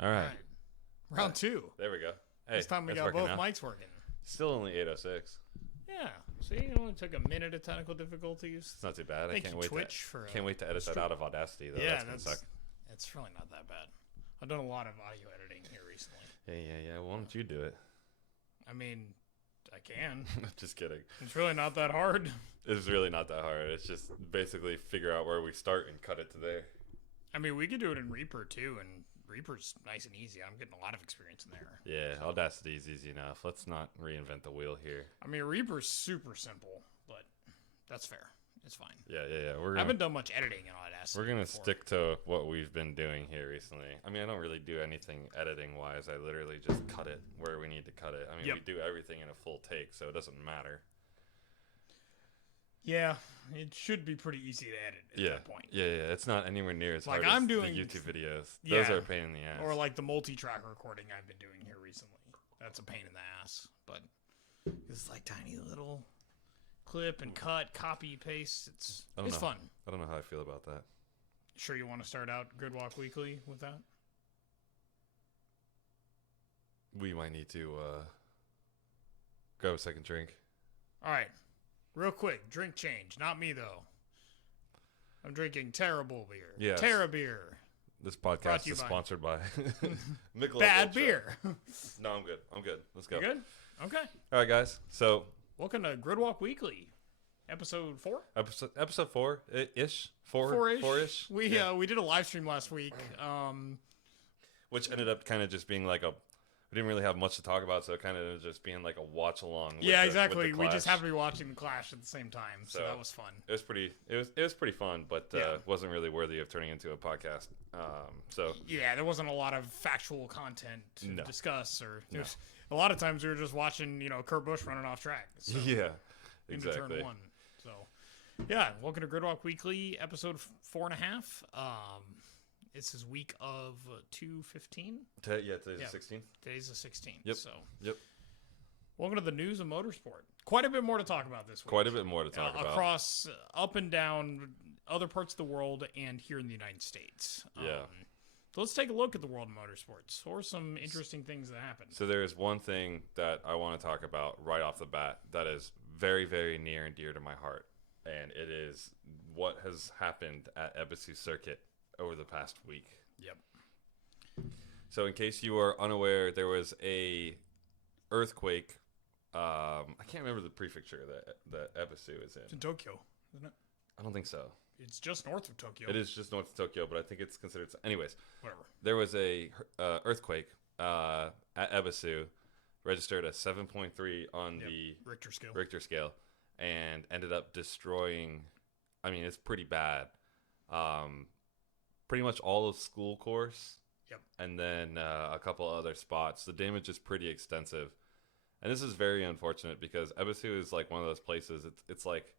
All right. Round two. There we go. Hey, This time we it's got working both now. mics working. Still only 806. Yeah. See, it only took a minute of technical difficulties. It's not too bad. Thank I can't you, wait Twitch, for can't wait to edit that out of Audacity though. yeah, that's gonna suck. it's really not that bad. I've done a lot of audio editing here recently. Yeah. Why don't you do it? I mean, I can. Just kidding. It's really not that hard. It's really not that hard. It's just basically figure out where we start and cut it to there. I mean, we could do it in Reaper too, and Reaper's nice and easy. I'm getting a lot of experience in there. Yeah, Audacity is easy enough. Let's not reinvent the wheel here. I mean, Reaper's super simple, but that's fair. It's fine. Yeah. I haven't done much editing in Audacity. We're gonna before. stick to what we've been doing here recently. I mean, I don't really do anything editing wise. I literally just cut it where we need to cut it. I mean, we do everything in a full take, so it doesn't matter. Yeah, it should be pretty easy to edit at that point. Yeah. It's not anywhere near as Like, hard I'm as doing- the YouTube videos. Yeah. Those are a pain in the ass. Or like the multi-track recording I've been doing here recently. That's a pain in the ass, but it's like tiny little clip and cut, copy, paste. It's fun. I don't know how I feel about that. Sure you want to start out Gridwalk Weekly with that? We might need to grab a second drink. All right. Real quick, drink change. Not me, though. I'm drinking terrible beer. Yes. Terra beer. This Brought podcast to you is by- sponsored by Michelob Bad Ultra. beer. No, I'm good. Let's go. You good? Okay. All right, guys. So Welcome to Gridwalk Weekly, episode 4? episode 4-ish. 4-ish. 4-ish. We did a live stream last week. Which ended up kind of just being like we didn't really have much to talk about, so it kind of just being like a watch along. Yeah, with exactly. the We just Clash. happened to be watching the Clash at the same time, so that was fun. It was pretty fun, but wasn't really worthy of turning into a podcast. So yeah, there wasn't a lot of factual content to No. discuss, or a lot of times we were just watching, Kurt Busch running off track. So, yeah, into exactly. turn 1. So yeah, welcome to Gridwalk Weekly, episode 4.5. This is week of 2/15. Today's the 16th. Today's the 16th. Yep. So Yep. welcome to the news of motorsport. Quite a bit more to talk about this week. Quite a bit more to talk about. Across, up and down, other parts of the world, and here in the United States. Yeah. So let's take a look at the world of motorsports, or some interesting things that happen. So there is one thing that I want to talk about right off the bat that is very, very near and dear to my heart, and it is what has happened at Ebisu Circuit over the past week. Yep. So in case you are unaware, there was a earthquake. I can't remember the prefecture that Ebisu is It's in in. Tokyo, isn't it? I don't think so. It's just north of Tokyo. It is just north of Tokyo, but I think it's considered. Anyways, Whatever. there was a earthquake at Ebisu, registered a 7.3 on the Richter scale. and ended up destroying. I mean, it's pretty bad. Pretty much all of school course. Yep. And then a couple other spots. The damage is pretty extensive, and this is very unfortunate because Ebisu is like one of those places. It's like,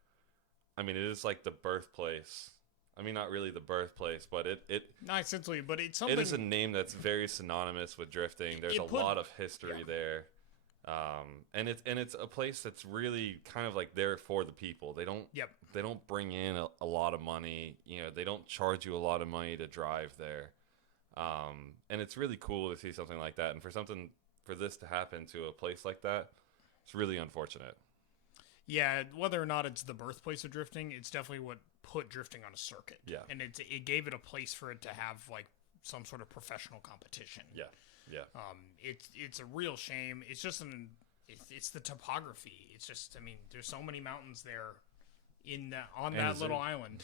I mean, it is like the birthplace. I mean, not really the birthplace, but it Not essentially, but it's something. it is a name that's very synonymous with drifting. There's a lot of history there, and it's a place that's really kind of like there for the people. They don't bring in a lot of money. They don't charge you a lot of money to drive there, and it's really cool to see something like that. And for this to happen to a place like that, it's really unfortunate. Yeah, whether or not it's the birthplace of drifting, it's definitely what put drifting on a circuit. Yeah. And it gave it a place for it to have like some sort of professional competition. Yeah. It's a real shame. It's just it's the topography. It's just, I mean, there's so many mountains there on that little island.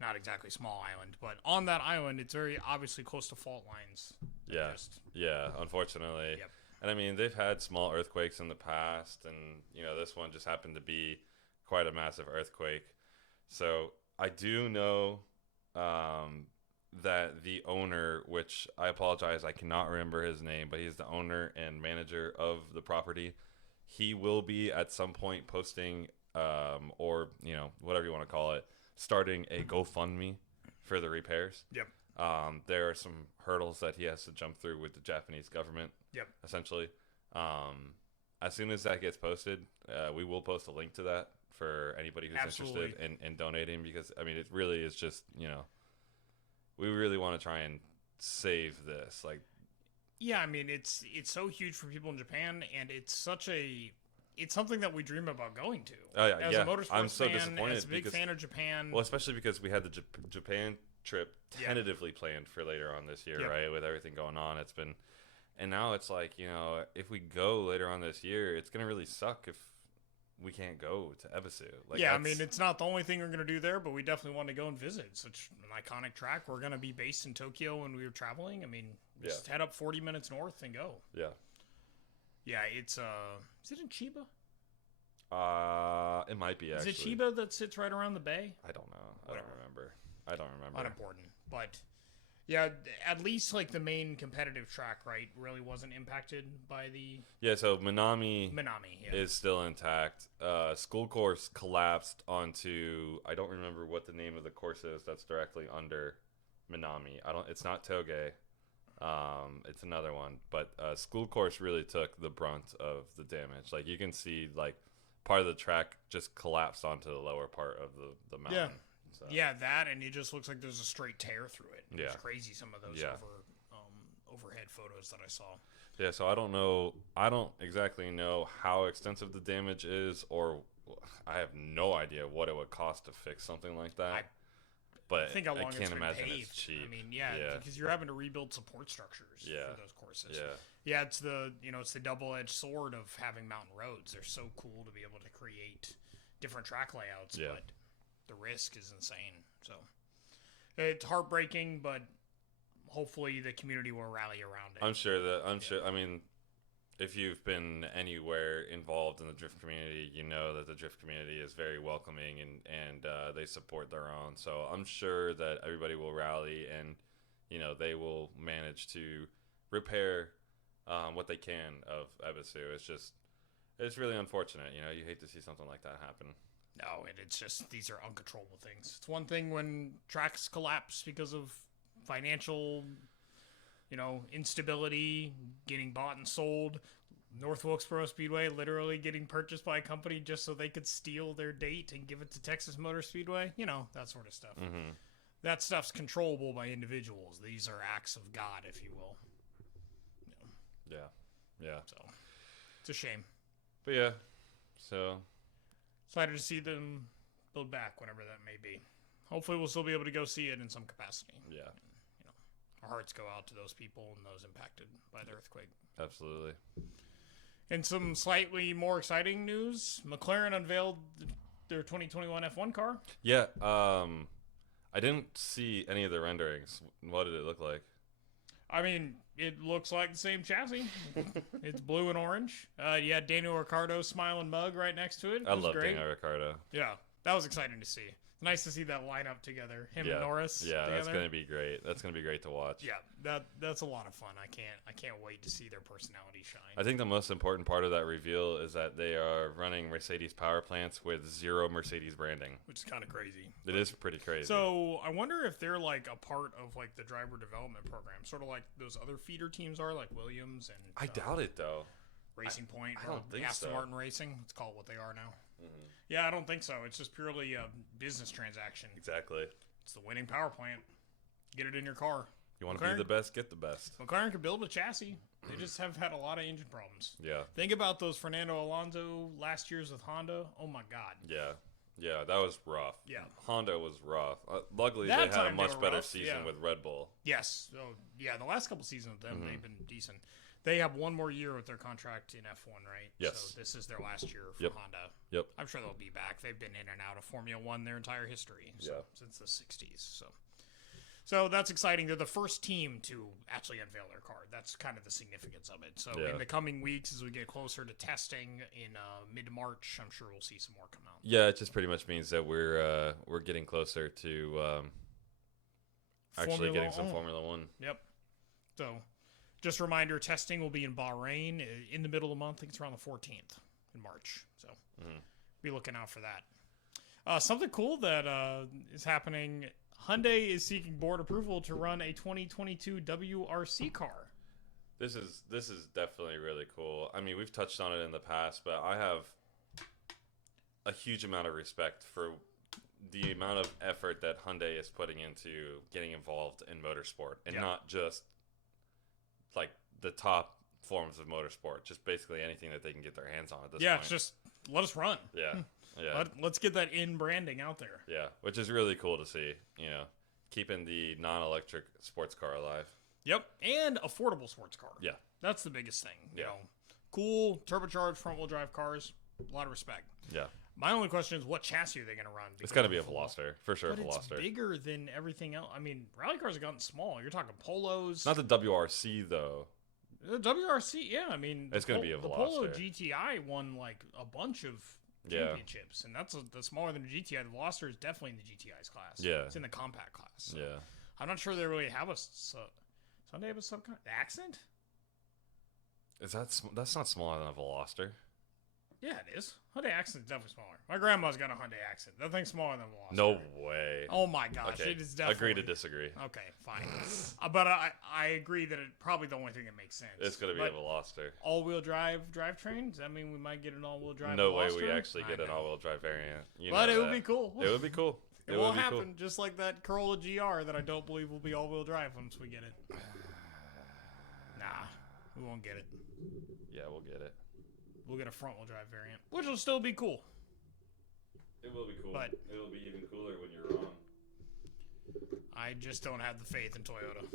Not exactly small island, but on that island, it's very obviously close to fault lines. Yeah, unfortunately. Yep. And I mean, they've had small earthquakes in the past, and this one just happened to be quite a massive earthquake. So I do know that the owner, which I apologize, I cannot remember his name, but he's the owner and manager of the property. He will be at some point posting, or whatever you want to call it, starting a GoFundMe for the repairs. Yep. There are some hurdles that he has to jump through with the Japanese government. Yep. Essentially. As soon as that gets posted, we will post a link to that for anybody who's interested in donating, because I mean, it really is just, we really want to try and save this. Like, Yeah, I mean, it's so huge for people in Japan, and it's something that we dream about going to. Oh yeah, as a motorsports I'm so fan, disappointed as a big fan of Japan. Well, especially because we had the Japan trip tentatively planned for later on this year, right? With everything going on, and now it's like, if we go later on this year, it's gonna really suck if we can't go to Ebisu. Like, I mean, it's not the only thing we're going to do there, but we definitely want to go and visit such an iconic track. We're going to be based in Tokyo when we were traveling. I mean, just head up 40 minutes north and go. Yeah. Yeah, it's, is it in Chiba? It might be, actually. Is it Chiba that sits right around the bay? I don't know. I don't remember. Unimportant. But, yeah, at least, like, the main competitive track, right, really wasn't impacted by the... Yeah, so Minami yeah. is still intact. School course collapsed onto... I don't remember what the name of the course is that's directly under Minami. It's not Toge. It's another one. But school course really took the brunt of the damage. Like, you can see, like, part of the track just collapsed onto the lower part of the mountain. Yeah. So. Yeah, that, and it just looks like there's a straight tear through it. It's crazy, some of those overhead photos that I saw. Yeah, so I don't know. I don't exactly know how extensive the damage is, or I have no idea what it would cost to fix something like that. I think how long can't imagine paved. It's cheap. I mean, because you're having to rebuild support structures for those courses. Yeah, it's the double-edged sword of having mountain roads. They're so cool to be able to create different track layouts, but the risk is insane. So it's heartbreaking, but hopefully the community will rally around it. I'm sure. I mean, if you've been anywhere involved in the drift community, you know that the drift community is very welcoming and they support their own. So I'm sure that everybody will rally and they will manage to repair what they can of Ebisu. It's really unfortunate. You hate to see something like that happen. No, and it's just, these are uncontrollable things. It's one thing when tracks collapse because of financial, instability, getting bought and sold. North Wilkesboro Speedway literally getting purchased by a company just so they could steal their date and give it to Texas Motor Speedway. That sort of stuff. Mm-hmm. That stuff's controllable by individuals. These are acts of God, if you will. Yeah. So, it's a shame. But yeah, so... excited to see them build back, whenever that may be. Hopefully we'll still be able to go see it in some capacity. Yeah. And, our hearts go out to those people and those impacted by the earthquake. Absolutely. In some slightly more exciting news, McLaren unveiled their 2021 F1 car. Yeah. I didn't see any of the renderings. What did it look like? I mean, it looks like the same chassis. It's blue and orange. You had Daniel Ricciardo's smiling mug right next to it. I love Daniel Ricciardo. Yeah, that was exciting to see. Nice to see that lineup together. Him and Norris. Yeah, together. That's gonna be great. That's gonna be great to watch. Yeah, that's a lot of fun. I can't wait to see their personality shine. I think the most important part of that reveal is that they are running Mercedes power plants with zero Mercedes branding, which is kind of crazy. It is pretty crazy. So I wonder if they're like a part of like the driver development program, sort of like those other feeder teams are, like Williams and. I doubt it though. Racing Point. I don't think Aston so. Martin Racing. Let's call it what they are now. Mm-hmm. Yeah, I don't think so. It's just purely a business transaction. Exactly. It's the winning power plant. Get it in your car. You want to be the best, get the best. McLaren could build a chassis. They just have had a lot of engine problems. Yeah. Think about those Fernando Alonso last year's with Honda. Oh my God. Yeah, that was rough. Yeah. Honda was rough. Luckily, they had a much better season with Red Bull. Yes. So, yeah, the last couple seasons with them, they've been decent. They have one more year with their contract in F1, right? Yes. So this is their last year for Honda. Yep. I'm sure they'll be back. They've been in and out of Formula One their entire history, since the 60s. So that's exciting. They're the first team to actually unveil their car. That's kind of the significance of it. So in the coming weeks, as we get closer to testing in mid-March, I'm sure we'll see some more come out. Yeah, it just pretty much means that we're getting closer to actually getting some Formula One. Yep. So. Just a reminder, testing will be in Bahrain in the middle of the month. I think it's around the 14th in March. So be looking out for that. Something cool that is happening. Hyundai is seeking board approval to run a 2022 WRC car. This is definitely really cool. I mean, we've touched on it in the past, but I have a huge amount of respect for the amount of effort that Hyundai is putting into getting involved in motorsport and not just like the top forms of motorsport. Just basically anything that they can get their hands on at this point. Yeah, just let us run. Yeah. Yeah. Let's get that in branding out there. Yeah, which is really cool to see, keeping the non-electric sports car alive. Yep, and affordable sports car. Yeah. That's the biggest thing. You know, cool, turbocharged front-wheel drive cars, a lot of respect. Yeah. My only question is, what chassis are they going to run? It's got to be a Veloster, for sure. But it's bigger than everything else. I mean, rally cars have gotten small. You're talking Polos. Not the WRC, though. The WRC, yeah. I mean, it's going to be a Veloster. The Polo GTI won, like, a bunch of championships, and that's smaller than the GTI. The Veloster is definitely in the GTI's class. Yeah. It's in the compact class. So yeah. I'm not sure they really have a... Sunday have a subcon... The Accent? That's not smaller than a Veloster. Yeah, it is. Hyundai Accent is definitely smaller. My grandma's got a Hyundai Accent. That thing's smaller than a Veloster. No way. Oh my gosh, okay. it is definitely... Agree to disagree. Okay, fine. But I agree that it's probably the only thing that makes sense. It's going to be a Veloster. All-wheel drive drivetrain? Does that mean we might get an all-wheel drive No Veloster? way we actually get an all-wheel drive variant. But it would be cool. It would be cool. It will happen, just like that Corolla GR that I don't believe will be all-wheel drive once we get it. Nah, we won't get it. Yeah, we'll get it. We'll get a front-wheel drive variant, which will still be cool. It will be cool. But it will be even cooler when you're wrong. I just don't have the faith in Toyota.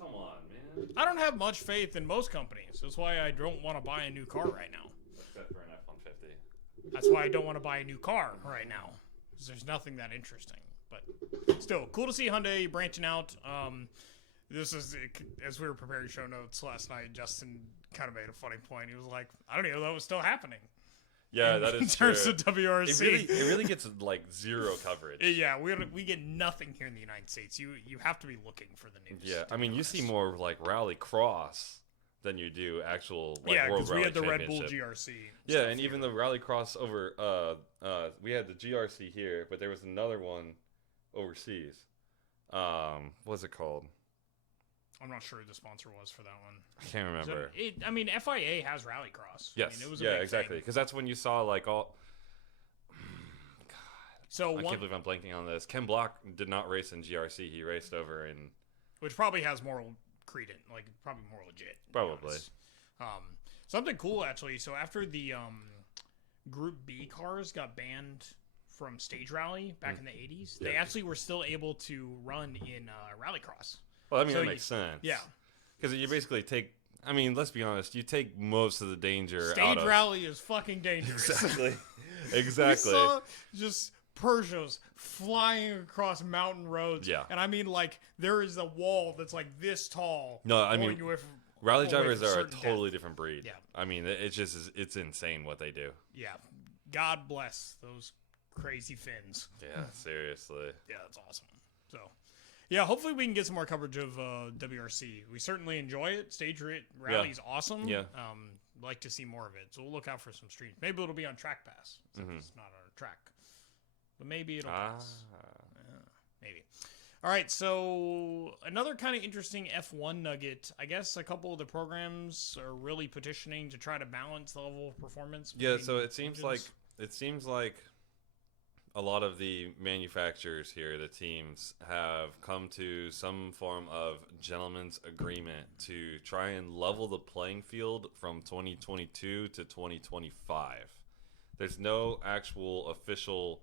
Come on, man. I don't have much faith in most companies. That's why I don't want to buy a new car right now. Except for an F-150. That's why I don't want to buy a new car right now. Because there's nothing that interesting. But still, cool to see Hyundai branching out. This is, as we were preparing show notes last night, Justin kind of made a funny point. He was like, I don't even know that was still happening. Yeah, that is in terms true. of WRC. It really gets like zero coverage. Yeah, we get nothing here in the United States. You have to be looking for the news. Yeah, I mean, you see more like rally cross than you do actual like World Rally Championship. Yeah, because we had the Red Bull GRC. Yeah, and even the rally cross over, we had the GRC here, but there was another one overseas. What was it called? I'm not sure who the sponsor was for that one. I can't remember. I mean, FIA has Rallycross. Yes. I mean, it was exactly. Because that's when you saw like all. God. So I can't believe I'm blanking on this. Ken Block did not race in GRC. He raced over in. Which probably has more credence, like probably more legit. Probably. Something cool actually. So after the Group B cars got banned from stage rally back in the 80s, they actually were still able to run in Rallycross. Well, I mean, that makes sense. Yeah. Because you basically take, I mean, let's be honest, you take most of the danger out of... Stage rally is fucking dangerous. Exactly. Exactly. We saw just Peugeots flying across mountain roads. Yeah. And I mean, like, there is a wall that's like this tall. No, I mean, rally drivers are a totally different breed. Yeah. I mean, it's just, it's insane what they do. Yeah. God bless those crazy fins. Yeah, seriously. Yeah, that's awesome. So... yeah, hopefully we can get some more coverage of WRC. We certainly enjoy it. Stage rally is awesome. Yeah. Like to see more of it. So we'll look out for some streams. Maybe it'll be on Track Pass. It's not on a track. But maybe it'll pass. Maybe. All right, so another kind of interesting F1 nugget. I guess a couple of the programs are really petitioning to try to balance the level of performance. Yeah, so it seems like a lot of the manufacturers here, the teams, have come to some form of gentleman's agreement to try and level the playing field from 2022 to 2025. There's no actual official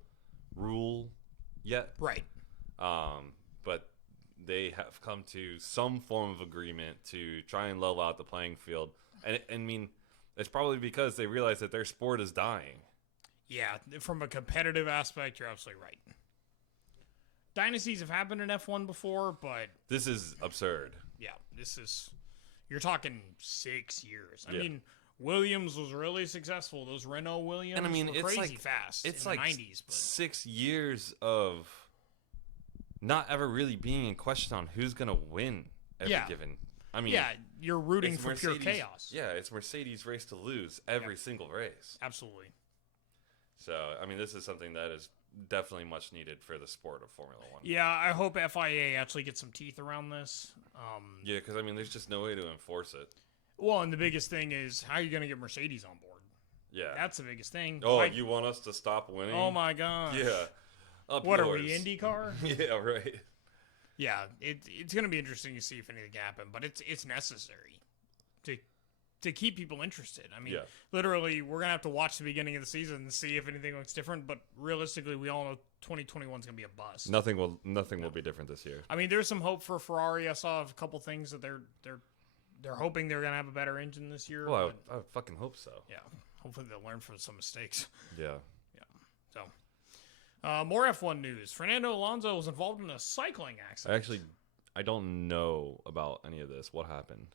rule yet. Right. But they have come to some form of agreement to try and level out the playing field. And I mean, it's probably because they realize that their sport is dying. Yeah, from a competitive aspect, you're absolutely right. Dynasties have happened in F1 before, but... this is absurd. Yeah, you're talking 6 years. I mean, Williams was really successful. Those Renault Williams were crazy fast in the 90s. But 6 years of not ever really being in question on who's going to win every given... I mean, yeah, you're rooting for pure chaos. Yeah, it's Mercedes' race to lose every single race. Absolutely. So, I mean, this is something that is definitely much needed for the sport of Formula One. Yeah, I hope FIA actually gets some teeth around this. Yeah, because, I mean, there's just no way to enforce it. Well, and the biggest thing is, how are you going to get Mercedes on board? Yeah. That's the biggest thing. Oh, you want us to stop winning? Oh, my gosh. Yeah. What are we, IndyCar? Yeah, right. Yeah, it's going to be interesting to see if anything can happen, but it's necessary. to keep people interested. I mean, literally, we're going to have to watch the beginning of the season and see if anything looks different, but realistically, we all know 2021 is going to be a bust. Nothing will be different this year. I mean, there's some hope for Ferrari. I saw a couple things that they're hoping they're going to have a better engine this year. Well, I fucking hope so. Yeah. Hopefully they'll learn from some mistakes. Yeah. So, more F1 news. Fernando Alonso was involved in a cycling accident. I don't know about any of this. What happened?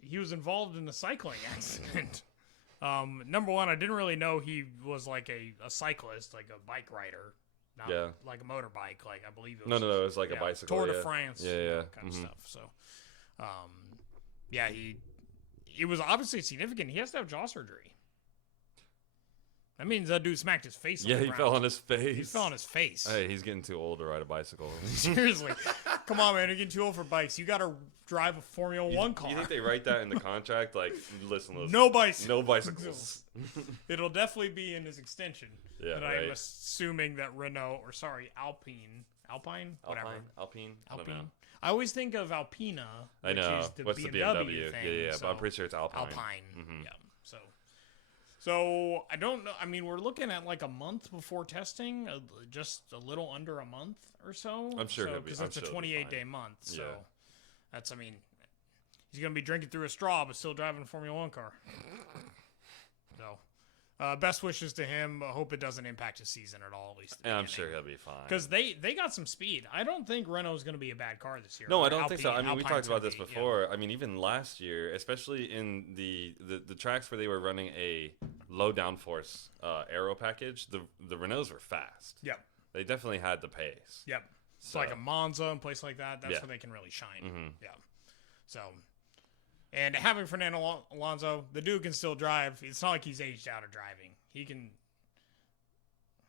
He was involved in a cycling accident. Number one, I didn't really know he was like a cyclist, like a bike rider. Not like a motorbike, like I believe it was. No, it was like a bicycle. Tour de France. Yeah. Kind of stuff. So, it was obviously significant. He has to have jaw surgery. That means that dude smacked his face on the ground. He fell on his face. He fell on his face. Hey, he's getting too old to ride a bicycle. Seriously. Come on, man. You're getting too old for bikes. You got to drive a Formula 1 car. You think they write that in the contract? Like, listen. No bicycles. No bicycles. It'll definitely be in his extension. Yeah, and I'm assuming that Alpine. Whatever. Alpine? I don't know. I always think of Alpina, which is the What's BMW the BMW thing. Yeah, so but I'm pretty sure it's Alpine. Mm-hmm. Yeah. So I don't know. I mean, we're looking at like a month before testing, just a little under a month or so. I'm sure because it's a 28-day month. So that's, I mean, he's gonna be drinking through a straw, but still driving a Formula 1 car. So, best wishes to him. I hope it doesn't impact his season at all. At least, I'm sure he'll be fine. Because they got some speed. I don't think Renault's going to be a bad car this year. No, I don't think so. I mean, we talked about this before. Yeah. I mean, even last year, especially in the tracks where they were running a low downforce aero package, the Renaults were fast. Yep. They definitely had the pace. Yep. It's like a Monza and place like that. That's where they can really shine. Mm-hmm. Yeah. So, and having Fernando Alonso, the dude can still drive. It's not like he's aged out of driving. He can.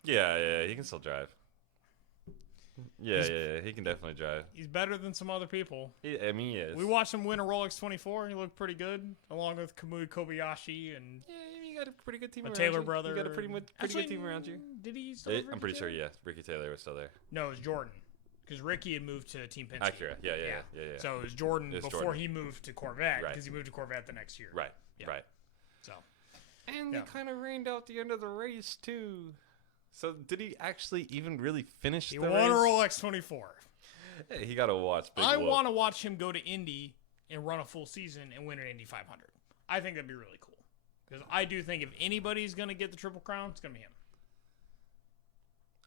Yeah, he can still drive. Yeah, he can definitely drive. He's better than some other people. He is. We watched him win a Rolex 24. He looked pretty good, along with Kamui Kobayashi and. Yeah, you got a pretty good team around Taylor you. brother. You got a pretty good team around you. Did he still? I'm pretty sure. Yeah, Ricky Taylor was still there. No, it was Jordan. Because Ricky had moved to Team Penske. Accurate. Yeah. So it was Jordan before he moved to Corvette, because he moved to Corvette the next year. Right. So. And they kind of rained out the end of the race, too. So did he actually even really finish the race? He won a Rolex 24. Hey, he got to watch Big I want to watch him go to Indy and run a full season and win an Indy 500. I think that'd be really cool. Because I do think if anybody's going to get the Triple Crown, it's going to be him.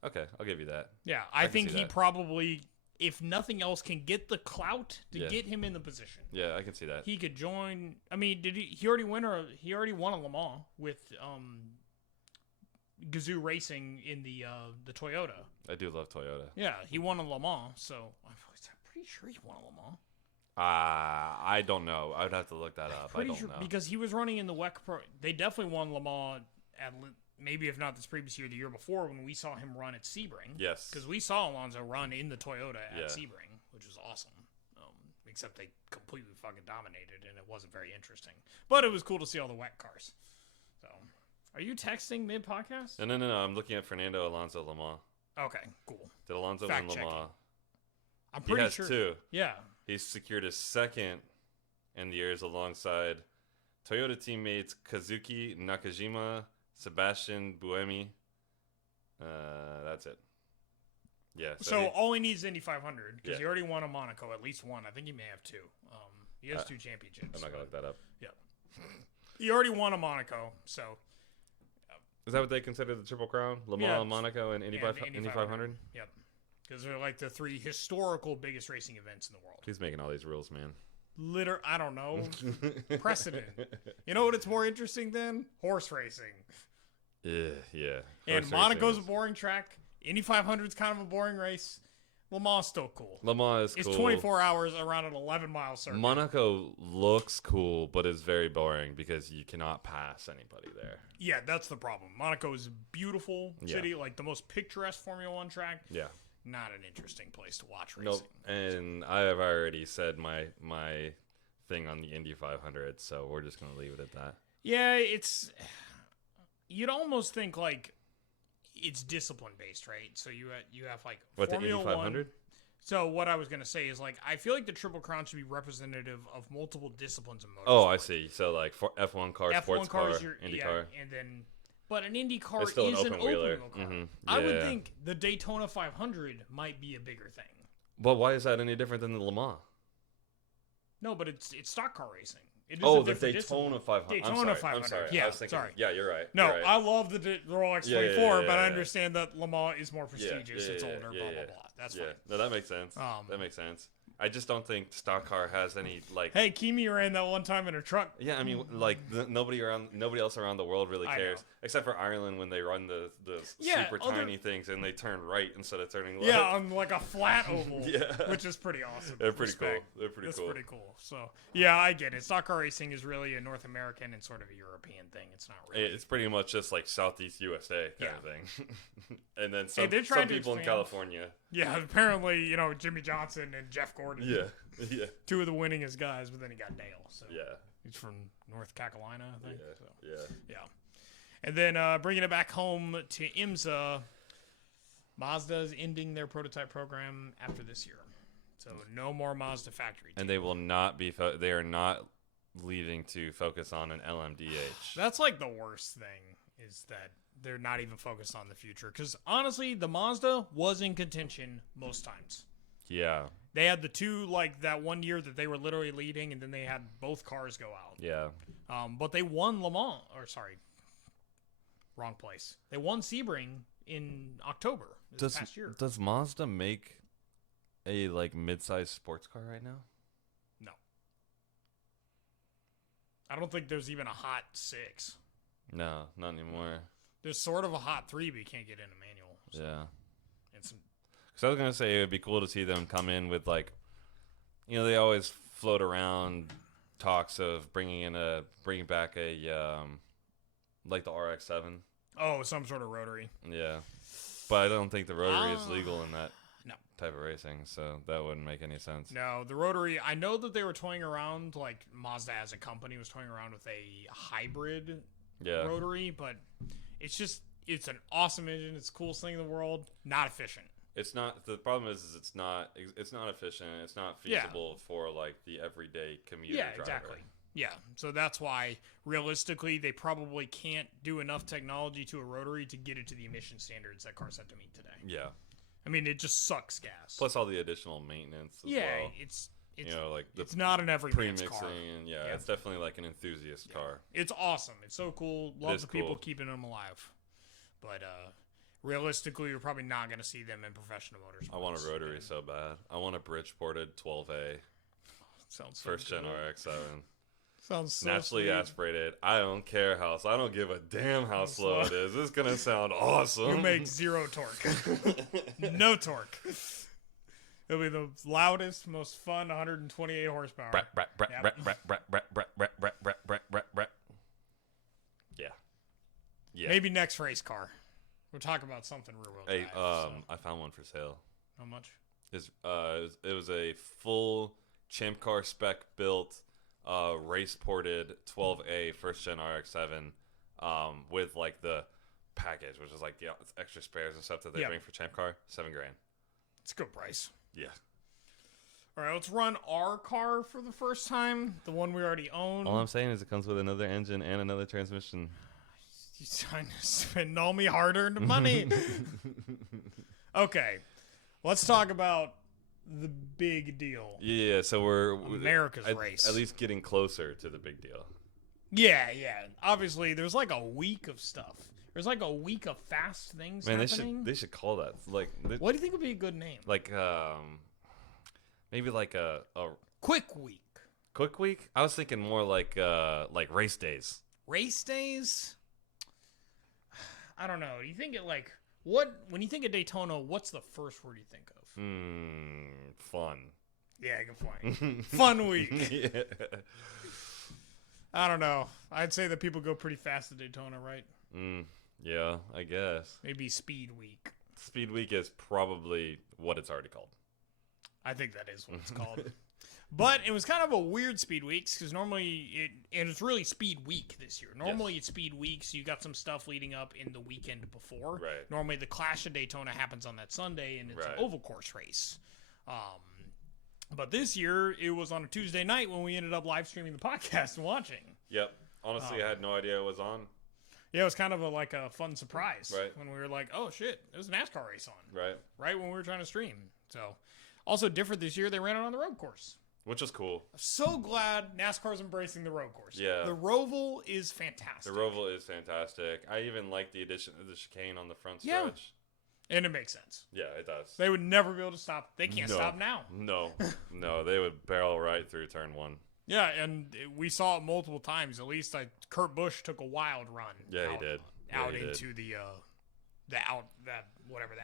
Okay, I'll give you that. Yeah, I think he probably, if nothing else, can get the clout to get him in the position. Yeah, I can see that. He could join. I mean, did he already win? Or he already won a Le Mans with Gazoo Racing in the Toyota. I do love Toyota. Yeah, he won a Le Mans, so I'm pretty sure he won a Le Mans. I don't know. I would have to look that up. I don't know. Because he was running in the WEC Pro. They definitely won Le Mans at maybe if not this previous year, the year before when we saw him run at Sebring. Yes. Because we saw Alonso run in the Toyota at Sebring, which was awesome. Except they completely fucking dominated, and it wasn't very interesting. But it was cool to see all the WEC cars. So, are you texting mid-podcast? No. I'm looking at Fernando Alonso Le Mans. Okay, cool. Did Alonso win Le Mans? I'm pretty sure. He has two. Yeah. He's secured his second in the years alongside Toyota teammates Kazuki Nakajima, Sebastian Buemi. That's it. Yeah. So all he needs is Indy 500 because he already won a Monaco, at least one. I think he may have two. He has two championships. I'm not gonna look that up. Yeah. He already won a Monaco, so. Is that what they consider the Triple Crown? Le Mans, Monaco, and Indy 500? Yep. Because they're like the three historical biggest racing events in the world. Who's making all these rules, man? I don't know. Precedent. You know what it's more interesting than? Horse racing. Yeah. And Monaco's a boring track. Indy 500 is kind of a boring race. Le Mans is still cool. Le Mans is cool. It's 24 hours around an 11-mile circuit. Monaco looks cool, but is very boring because you cannot pass anybody there. Yeah, that's the problem. Monaco is a beautiful city, like the most picturesque Formula 1 track. Yeah. Not an interesting place to watch racing. Nope. And I have already said my thing on the Indy 500, so we're just going to leave it at that. Yeah, you'd almost think like it's discipline based, right? So you have like what, Formula the Indy 500? 1. So what I was going to say is, like, I feel like the Triple Crown should be representative of multiple disciplines of motorsport. Oh, I see. So, like, for F1 car, sports car, Indy car. And then, but an Indy car is an open wheeler car. Mm-hmm. Yeah. I would think the Daytona 500 might be a bigger thing. But why is that any different than the Le Mans? No, but it's stock car racing. The Daytona 500. Daytona 500. I'm sorry. Yeah, I was thinking, yeah, you're right. No, you're right. I love the Rolex 24, but I understand that Le Mans is more prestigious. It's older, blah, blah, blah. That's fine. No, that makes sense. That makes sense. I just don't think stock car has any, like... Hey, Kimi ran that one time in a truck. Yeah, I mean, like, nobody else around the world really cares. Except for Ireland when they run the super tiny things and they turn right instead of turning left. Yeah, on like a flat oval, which is pretty awesome. They're pretty cool. That's pretty cool. So, yeah, I get it. Stock car racing is really a North American and sort of a European thing. It's not really... It's pretty much just like Southeast USA kind of thing. And then some people in California. Yeah, apparently, Jimmy Johnson and Jeff Gordon. Yeah. Two of the winningest guys, but then he got Dale. So he's from North Carolina, I think. Yeah. And then bringing it back home to IMSA, Mazda is ending their prototype program after this year. So no more Mazda factory team. And they will not be. They are not leaving to focus on an LMDH. That's like the worst thing is that they're not even focused on the future. Because honestly, the Mazda was in contention most times. Yeah. They had the two, like that one year that they were literally leading, and then they had both cars go out. Yeah. But they won Le Mans, wrong place. They won Sebring in October this past year. Does Mazda make a like mid-sized sports car right now? No. I don't think there's even a hot 6. No, not anymore. There's sort of a hot 3, but you can't get in a manual. So. Yeah. And some. Because I was gonna say it would be cool to see them come in with like, they always float around talks of bringing back a like the RX-7. Oh, some sort of rotary. Yeah, but I don't think the rotary is legal in that type of racing, so that wouldn't make any sense. No, the rotary. I know that they were toying around, like Mazda as a company was toying around with a hybrid rotary, but it's an awesome engine. It's the coolest thing in the world. Not efficient. It's not. The problem is it's not efficient. It's not feasible for like the everyday commuter driver. Exactly. Yeah, so that's why realistically they probably can't do enough technology to a rotary to get it to the emission standards that cars have to meet today. Yeah, I mean it just sucks gas. Plus all the additional maintenance. As well. It's like it's not an everyman's car. And it's definitely like an enthusiast car. It's awesome. It's so cool. Love the people keeping them alive, but realistically, you're probably not going to see them in professional motorsports. I want a rotary so bad. I want a Bridgeported 12A. Sounds so first gen RX-7. Sounds so naturally sweet. Aspirated. I don't care I don't give a damn how slow it is. It's gonna sound awesome. You make zero torque. No torque. It'll be the loudest, most fun 128 horsepower. Yeah. Maybe next race car. We'll talk about something real world. Hey, I found one for sale. How much? It was a full Champ Car spec built, race ported 12A first gen RX-7, with like the package, which is like it's extra spares and stuff that they bring for Champ Car. $7,000. It's a good price. Yeah. All right, let's run our car for the first time. The one we already own. All I'm saying is it comes with another engine and another transmission. You trying to spend all me hard-earned money. Okay, let's talk about the big deal. Yeah, so we're America's race. At least getting closer to the big deal. Yeah. Obviously, there's like a week of stuff. There's like a week of fast things happening. They should call that like. What do you think would be a good name? Like maybe like a quick week. Quick week? I was thinking more like race days. Race days? I don't know. Do you think it like what when you think of Daytona, what's the first word you think of? Fun. Yeah, good point. Fun week. Yeah. I don't know. I'd say that people go pretty fast at Daytona, right? Yeah, I guess. Maybe Speed Week. Speed Week is probably what it's already called. I think that is what it's called. But it was kind of a weird Speed Weeks because normally it's really Speed Week this year. Normally it's Speed Week, so you got some stuff leading up in the weekend before. Right. Normally the Clash of Daytona happens on that Sunday, and it's an oval course race. But this year, it was on a Tuesday night when we ended up live streaming the podcast and watching. Yep. Honestly, I had no idea it was on. Yeah, it was kind of like a fun surprise. Right. When we were like, oh, shit, there's a NASCAR race on. Right. Right when we were trying to stream. So, also different this year, they ran it on the road course. Which is cool. I'm so glad NASCAR's embracing the road course. Yeah. The Roval is fantastic. The Roval is fantastic. I even like the addition of the chicane on the front stretch. Yeah. And it makes sense. Yeah, it does. They would never be able to stop. They can't stop now. No. They would barrel right through turn 1. Yeah, and we saw it multiple times. At least Kurt Busch took a wild run. Yeah, he did. Into the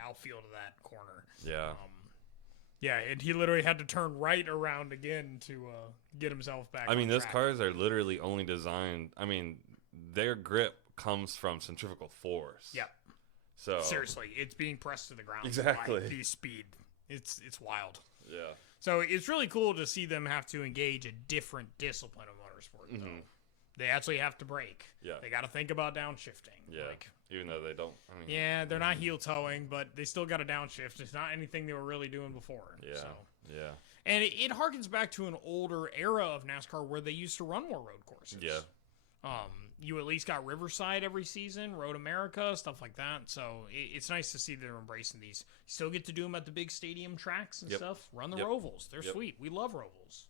outfield of that corner. Yeah. Yeah, and he literally had to turn right around again to get himself back. I mean, those track. cars are literally only designed. I mean, their grip comes from centrifugal force. Yeah. So seriously, it's being pressed to the ground. Exactly. By the speed. It's wild. Yeah. So it's really cool to see them have to engage a different discipline of motorsport. Though. Mm-hmm. They actually have to brake. Yeah. They got to think about downshifting. Yeah. Even though they don't. I mean, yeah, they're not heel towing, but they still got to downshift. It's not anything they were really doing before. Yeah. So. Yeah. And it harkens back to an older era of NASCAR where they used to run more road courses. Yeah. You at least got Riverside every season, Road America, stuff like that. So it's nice to see they're embracing these. You still get to do them at the big stadium tracks and stuff. Run the Rovals. They're sweet. We love Rovals.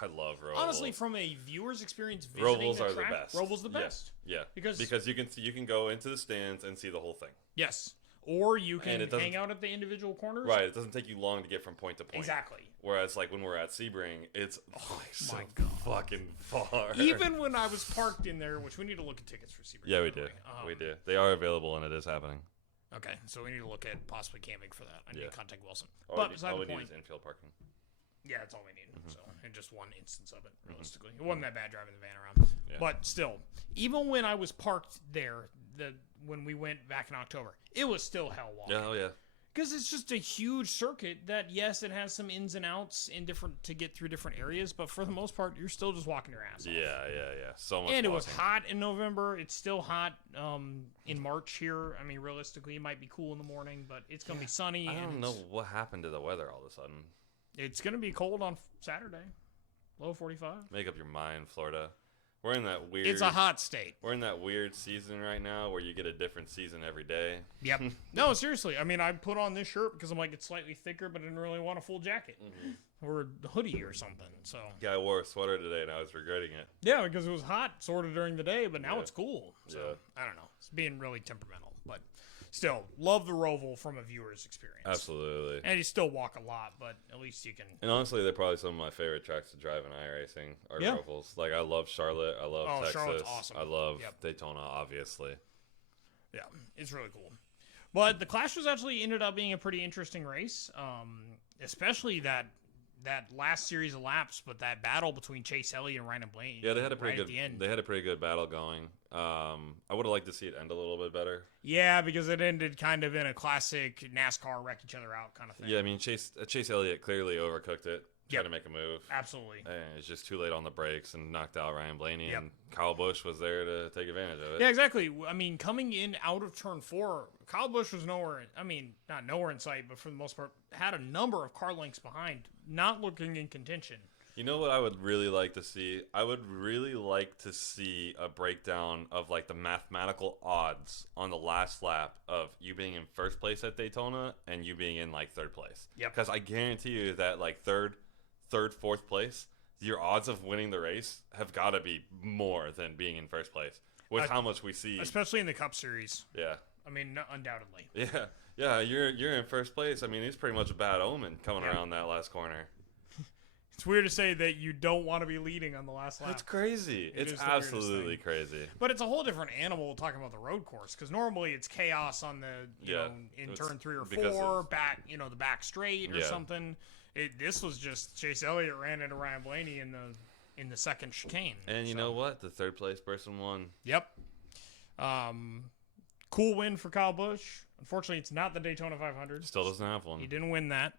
I love Rovals. Honestly, from a viewer's experience, visiting Rovals the are track, the best. Rovals the best. Yeah. Because you can go into the stands and see the whole thing. Yes. Or you can hang out at the individual corners. Right. It doesn't take you long to get from point to point. Exactly. Whereas, like, when we're at Sebring, it's so fucking far. Even when I was parked in there, which we need to look at tickets for Sebring. Yeah, we do. We do. They are available, and it is happening. Okay, so we need to look at possibly camping for that. I need to contact Wilson. All we need is infield parking. Yeah, that's all we need. So, in just one instance of it, realistically. It wasn't that bad driving the van around. Yeah. But still, even when I was parked there, when we went back in October, it was still hell walking. Yeah, oh yeah. Because it's just a huge circuit that, yes, it has some ins and outs to get through different areas, but for the most part, you're still just walking your ass off. Yeah. So much. And it was hot in November. It's still hot in March here. I mean, realistically, it might be cool in the morning, but it's going to be sunny. I don't know what happened to the weather all of a sudden. It's going to be cold on Saturday. Low 45. Make up your mind, Florida. We're in that weird... It's a hot state. We're in that weird season right now where you get a different season every day. Yep. No, seriously. I mean, I put on this shirt because I'm like, it's slightly thicker, but I didn't really want a full jacket. Or a hoodie or something, so... Yeah, I wore a sweater today, and I was regretting it. Yeah, because it was hot sort of during the day, but now it's cool. So, I don't know. It's being really temperamental, but... Still, love the Roval from a viewer's experience. Absolutely. And you still walk a lot, but at least you can... And honestly, they're probably some of my favorite tracks to drive in iRacing are Rovals. Like, I love Charlotte. I love Texas. Charlotte's awesome. I love Daytona, obviously. Yeah, it's really cool. But the Clash was actually ended up being a pretty interesting race, especially that last series of laps, but that battle between Chase Elliott and Ryan Blaney. Yeah, they had a pretty good battle going. I would have liked to see it end a little bit better. Yeah, because it ended kind of in a classic NASCAR wreck each other out kind of thing. Yeah, I mean Chase Elliott clearly overcooked it, trying to make a move. Absolutely. And it's just too late on the brakes and knocked out Ryan Blaney, and Kyle Busch was there to take advantage of it. Yeah, exactly. I mean, coming in out of turn 4, Kyle Busch was nowhere. I mean, not nowhere in sight, but for the most part, had a number of car lengths behind, not looking in contention. You know what I would really like to see? I would really like to see a breakdown of like the mathematical odds on the last lap of you being in first place at Daytona and you being in like third place. Yep. Because I guarantee you that like third, fourth place, your odds of winning the race have got to be more than being in first place with how much we see, especially in the Cup Series. Yeah. I mean, undoubtedly. Yeah. You're in first place. I mean, it's pretty much a bad omen coming around that last corner. It's weird to say that you don't want to be leading on the last lap. It's crazy. It's absolutely crazy. But it's a whole different animal talking about the road course, because normally it's chaos on the in turn 3 or 4 back the back straight or something. This was just Chase Elliott ran into Ryan Blaney in the second chicane. And you know what? The third place person won. Yep. Cool win for Kyle Busch. Unfortunately, it's not the Daytona 500. Still doesn't have one. He didn't win that.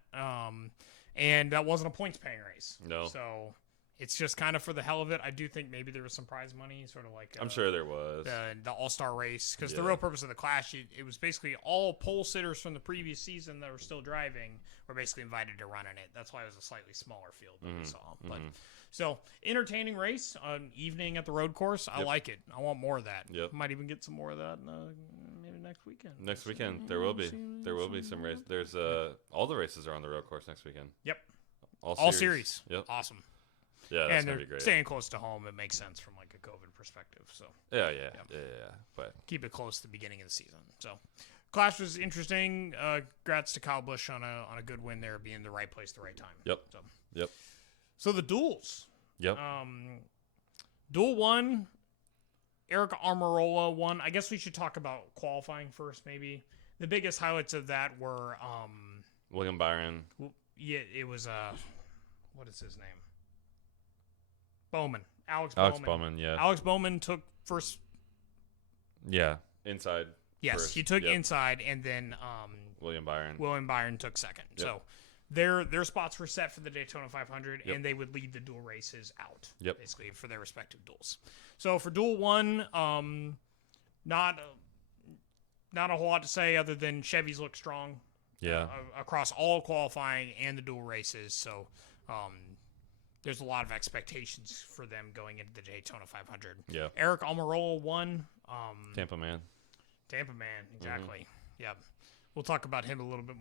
And that wasn't a points-paying race. No. So It's just kind of for the hell of it. I do think maybe there was some prize money, sort of like I'm sure there was the All-Star race, because the real purpose of the Clash, it was basically all pole sitters from the previous season that were still driving were basically invited to run in it. That's why it was a slightly smaller field than we saw. But so entertaining race, evening at the road course. I like it. I want more of that. Yep. Might even get some more of that maybe next weekend. Next weekend there will be some race. There's all the races are on the road course next weekend. Yep. All series. Yep. Awesome. Yeah, that's gonna be great. Staying close to home, it makes sense from like a COVID perspective. So yeah. But keep it close to the beginning of the season. So Clash was interesting. Congrats to Kyle Busch on a good win there, being the right place, the right time. Yep. So the duels. Yep. Duel 1, Eric Almirola won. I guess we should talk about qualifying first, maybe. The biggest highlights of that were William Byron. Yeah, it was what is his name? Bowman. Alex Bowman, yeah. Alex Bowman took first. Yeah, inside. Yes, first. he took inside, and then William Byron took second. Yep. So their spots were set for the Daytona 500, and they would lead the duel races out, basically, for their respective duels. So for Duel 1, not a whole lot to say other than Chevys look strong. Yeah. Across all qualifying and the duel races. So there's a lot of expectations for them going into the Daytona 500. Yeah. Eric Almirola won. Tampa man, exactly. Yeah. We'll talk about him a little bit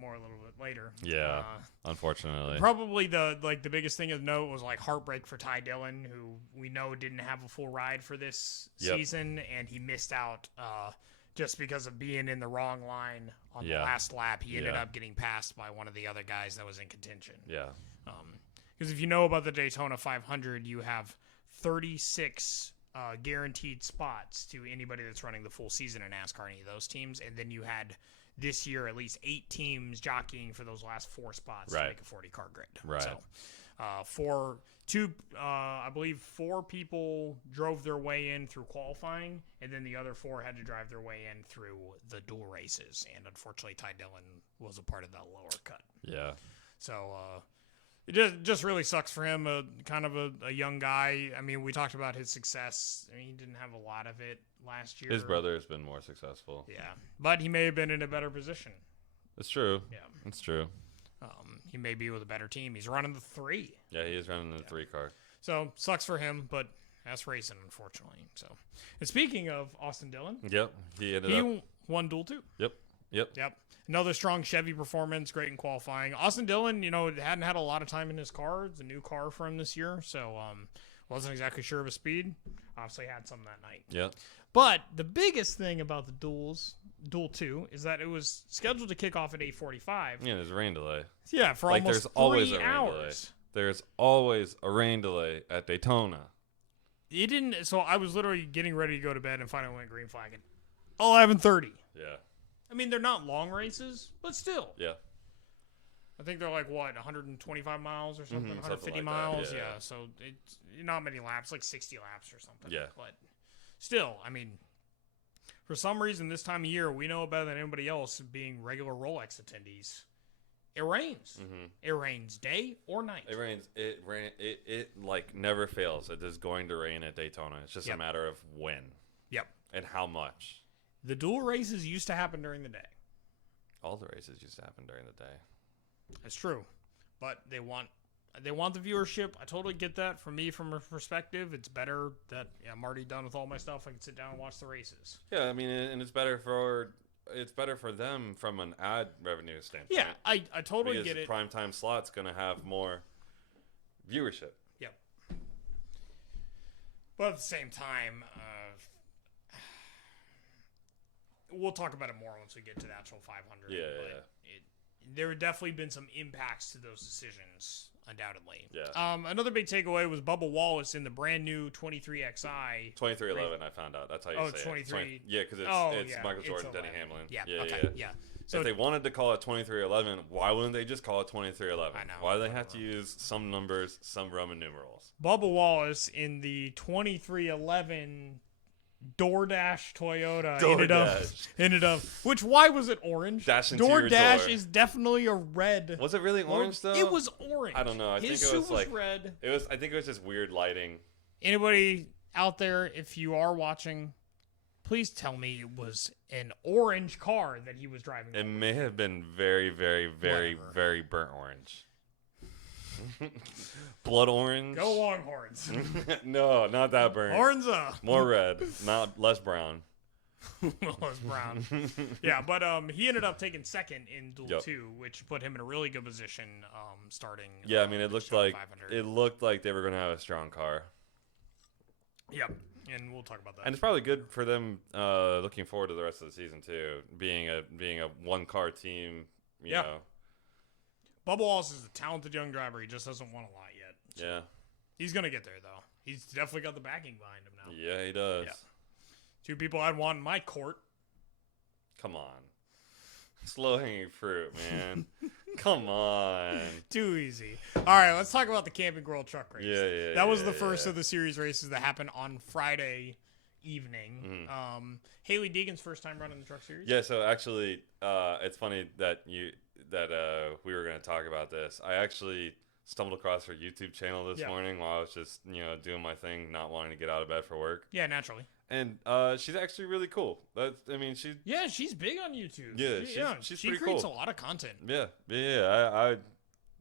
later. Yeah, unfortunately. Probably the biggest thing of note was like heartbreak for Ty Dillon, who we know didn't have a full ride for this season, and he missed out just because of being in the wrong line on the last lap. He ended up getting passed by one of the other guys that was in contention. Yeah. Because if you know about the Daytona 500, you have 36 guaranteed spots to anybody that's running the full season in NASCAR, any of those teams, and then you had this year at least 8 teams jockeying for those last 4 spots to make a 40-car grid. Right. So, I believe 4 people drove their way in through qualifying, and then the other 4 had to drive their way in through the dual races. And unfortunately, Ty Dillon was a part of that lower cut. Yeah. So, it just really sucks for him, kind of a young guy. I mean, we talked about his success. I mean, he didn't have a lot of it last year. His brother has been more successful. Yeah, but he may have been in a better position. It's true. Yeah. It's true. He may be with a better team. He's running the 3. Yeah, he is running the 3 car. So, sucks for him, but that's racing, unfortunately. So, and speaking of Austin Dillon. Yep. He won Duel 2. Yep. Another strong Chevy performance, great in qualifying. Austin Dillon, hadn't had a lot of time in his car. It's a new car for him this year, so wasn't exactly sure of his speed. Obviously had some that night. Yeah. But the biggest thing about the Duel 2, is that it was scheduled to kick off at 8:45. Yeah, there's a rain delay. Yeah, for almost 3 hours. There's always a rain delay at Daytona. It didn't. So I was literally getting ready to go to bed and finally went green flag at 11:30. Yeah. I mean, they're not long races, but still. Yeah. I think they're like, 125 miles or something? 150 something like miles? that, yeah, so it's not many laps, like 60 laps or something. Yeah. But still, I mean, for some reason this time of year, we know better than anybody else, being regular Rolex attendees, it rains. It rains day or night. It rains. It like never fails. It is going to rain at Daytona. It's just a matter of when. Yep. And how much. The dual races used to happen during the day. All the races used to happen during the day. That's true, but they want the viewership. I totally get that. For me, from a perspective, it's better that I'm already done with all my stuff. I can sit down and watch the races. Yeah, I mean, and it's better for them from an ad revenue standpoint. Yeah, I totally get it. Primetime slot's gonna have more viewership. Yep. But at the same time, we'll talk about it more once we get to the actual 500. Yeah. There have definitely been some impacts to those decisions, undoubtedly. Yeah. Another big takeaway was Bubba Wallace in the brand new 23XI. 2311, I found out. That's how you say 23. Yeah, because it's Michael Jordan, Denny Hamlin. Yeah. So if they wanted to call it 2311, why wouldn't they just call it 2311? I know. Why do they have to use some numbers, some Roman numerals? Bubba Wallace in the 2311 DoorDash Toyota DoorDash. ended up. Which why was it orange? DoorDash is definitely a red. Was it really orange though? It was orange. I don't know. I think it was like red. I think it was just weird lighting. Anybody out there, if you are watching, please tell me it was an orange car that he was driving. It may have been very, very, very, very burnt orange. Blood orange. Go Longhorns. No, not that burnt. Horns up. More red, not less brown. Less brown. Yeah, but he ended up taking second in Duel 2, which put him in a really good position starting. Yeah, I mean, it looked like they were going to have a strong car. Yep, and we'll talk about that. And it's probably good for them looking forward to the rest of the season too, being a one-car team, you know. Bubba Wallace is a talented young driver. He just hasn't won a lot yet. So yeah. He's going to get there, though. He's definitely got the backing behind him now. Yeah, he does. Yeah. Two people I'd want in my court. Come on. Slow-hanging fruit, man. Come on. Too easy. All right, let's talk about the Camping World Truck Race. Yeah. That was the first of the series races that happened on Friday evening. Mm-hmm. Haley Deegan's first time running the Truck Series. Yeah, so actually, it's funny that we were going to talk about this. I actually stumbled across her YouTube channel this morning while I was just doing my thing, not wanting to get out of bed for work. Yeah, naturally. And she's actually really cool. She's big on YouTube. Yeah, she creates cool. a lot of content. Yeah. I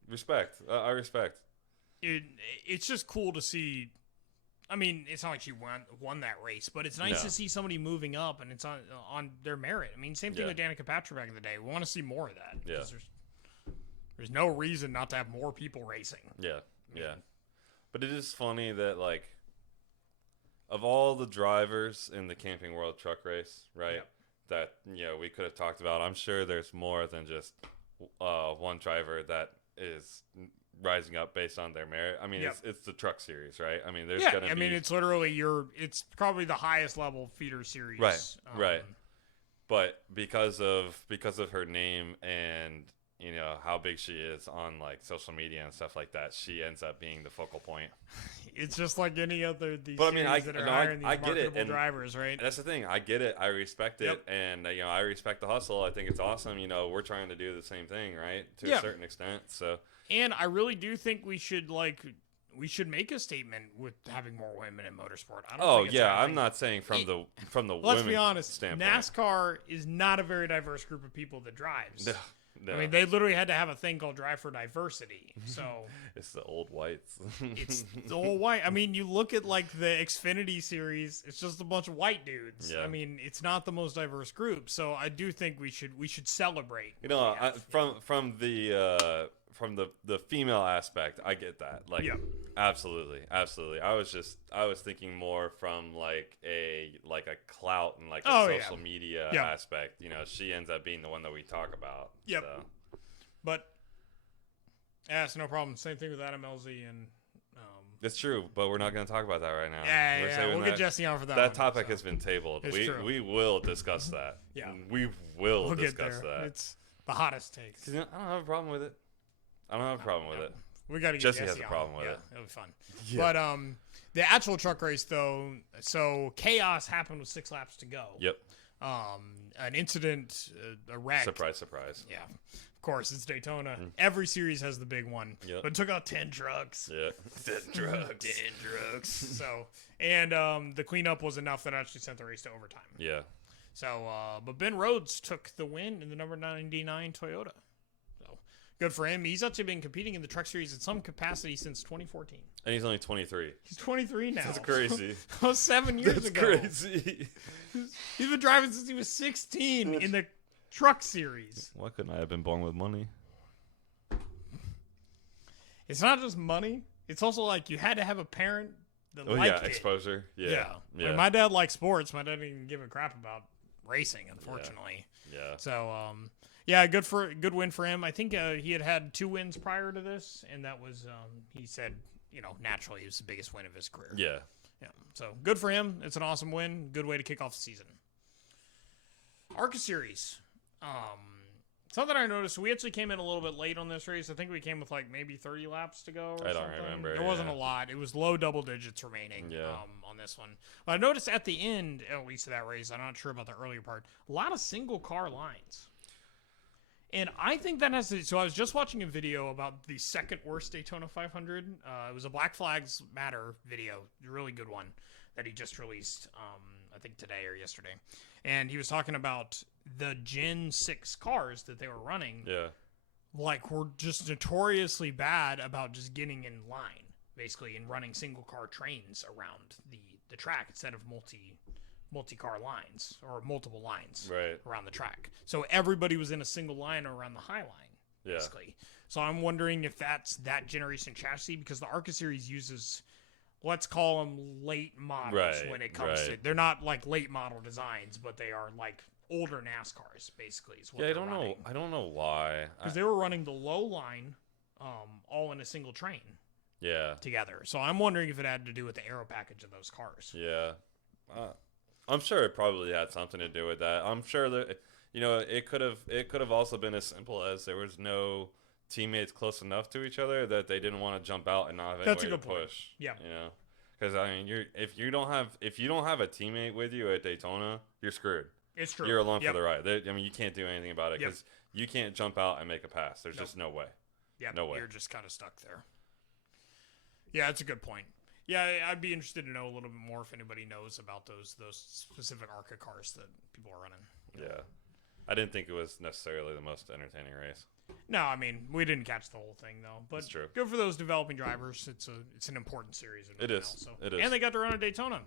respect. I respect. It's just cool to see. I mean, it's not like she won that race, but it's nice to see somebody moving up, and it's on their merit. I mean, same thing with Danica Patrick back in the day. We want to see more of that. Yeah. There's no reason not to have more people racing. Yeah. But it is funny that, like, of all the drivers in the Camping World Truck Race, right, that, we could have talked about, I'm sure there's more than just one driver that is rising up based on their merit. I mean, it's the Truck Series, right? I mean, there's gonna be... I mean, it's literally it's probably the highest level feeder series. Right. But because of her name and how big she is on like social media and stuff like that, she ends up being the focal point. It's just like any other these but I mean, that are hiring these marketable drivers, right? That's the thing. I get it. I respect it, and I respect the hustle. I think it's awesome. We're trying to do the same thing, right, to a certain extent. So, and I really do think we should make a statement with having more women in motorsport. I'm not saying from the let's be honest. Standpoint. NASCAR is not a very diverse group of people that drives. No. I mean, they literally had to have a thing called Drive for Diversity. So it's the old whites. It's the old white. I mean, you look at like the Xfinity series; it's just a bunch of white dudes. Yeah. I mean, it's not the most diverse group. So I do think we should celebrate. From the female aspect, I get that. Like, absolutely. I was thinking more from like a clout and like a social media aspect. She ends up being the one that we talk about. Yep. So. But it's no problem. Same thing with Adam Elzy and. It's true, but we're not going to talk about that right now. We'll get Jesse on for that. That topic has been tabled. We will discuss that. We will discuss that. It's the hottest take. I don't have a problem with it. We got to get Jesse has a problem with it. It'll be fun. Yeah. But the actual truck race though, so chaos happened with 6 laps to go. Yep. An incident, a wreck. Surprise. Yeah. Of course, it's Daytona. Every series has the big one. Yep. But it took out 10 trucks. Yeah. 10 trucks. 10 trucks. So, and the cleanup was enough that actually sent the race to overtime. Yeah. So, but Ben Rhodes took the win in the number 99 Toyota. Good for him. He's actually been competing in the Truck Series in some capacity since 2014. And he's only 23. He's 23 now. That's crazy. That was 7 years ago. That's crazy. He's been driving since he was 16 in the Truck Series. Why couldn't I have been born with money? It's not just money. It's also like you had to have a parent that liked it. Exposure. Yeah. When my dad liked sports. My dad didn't give a crap about racing, unfortunately. Yeah. So, good win for him. I think he had 2 wins prior to this, and that was he said, naturally it was the biggest win of his career. Yeah. So good for him. It's an awesome win. Good way to kick off the season. ARCA Series. Something I noticed, we actually came in a little bit late on this race. I think we came with like maybe 30 laps to go or I don't something. remember. There wasn't a lot. It was low double digits remaining on this one. But I noticed at the end, at least of that race, I'm not sure about the earlier part, a lot of single car lines. And I think that has to... So I was just watching a video about the second worst Daytona 500. It was a Black Flags Matter video, a really good one that he just released, I think today or yesterday. And he was talking about the Gen 6 cars that they were running. Yeah. Like, were just notoriously bad about just getting in line, basically, and running single car trains around the track instead of multi-car lines or multiple lines around the track. So everybody was in a single line around the high line, basically. So I'm wondering if that's that generation chassis, because the ARCA series uses, let's call them late models when it comes to, they're not like late model designs, but they are like older NASCARs, basically. Is what I don't know. I don't know why. Because they were running the low line all in a single train together. So I'm wondering if it had to do with the aero package of those cars. Yeah. I'm sure it probably had something to do with that. I'm sure that, it could have also been as simple as there was no teammates close enough to each other that they didn't want to jump out and not have any way to push. Yeah. Because I mean, if you don't have a teammate with you at Daytona, you're screwed. It's true. You're alone for the ride. I mean, you can't do anything about it because you can't jump out and make a pass. There's just no way. Yeah, no way. You're just kind of stuck there. Yeah, that's a good point. Yeah, I'd be interested to know a little bit more if anybody knows about those specific ARCA cars that people are running. Yeah. I didn't think it was necessarily the most entertaining race. No, I mean, we didn't catch the whole thing, though. But it's true. Good for those developing drivers. It's an important series. It is. So. It is. And they got to run at Daytona.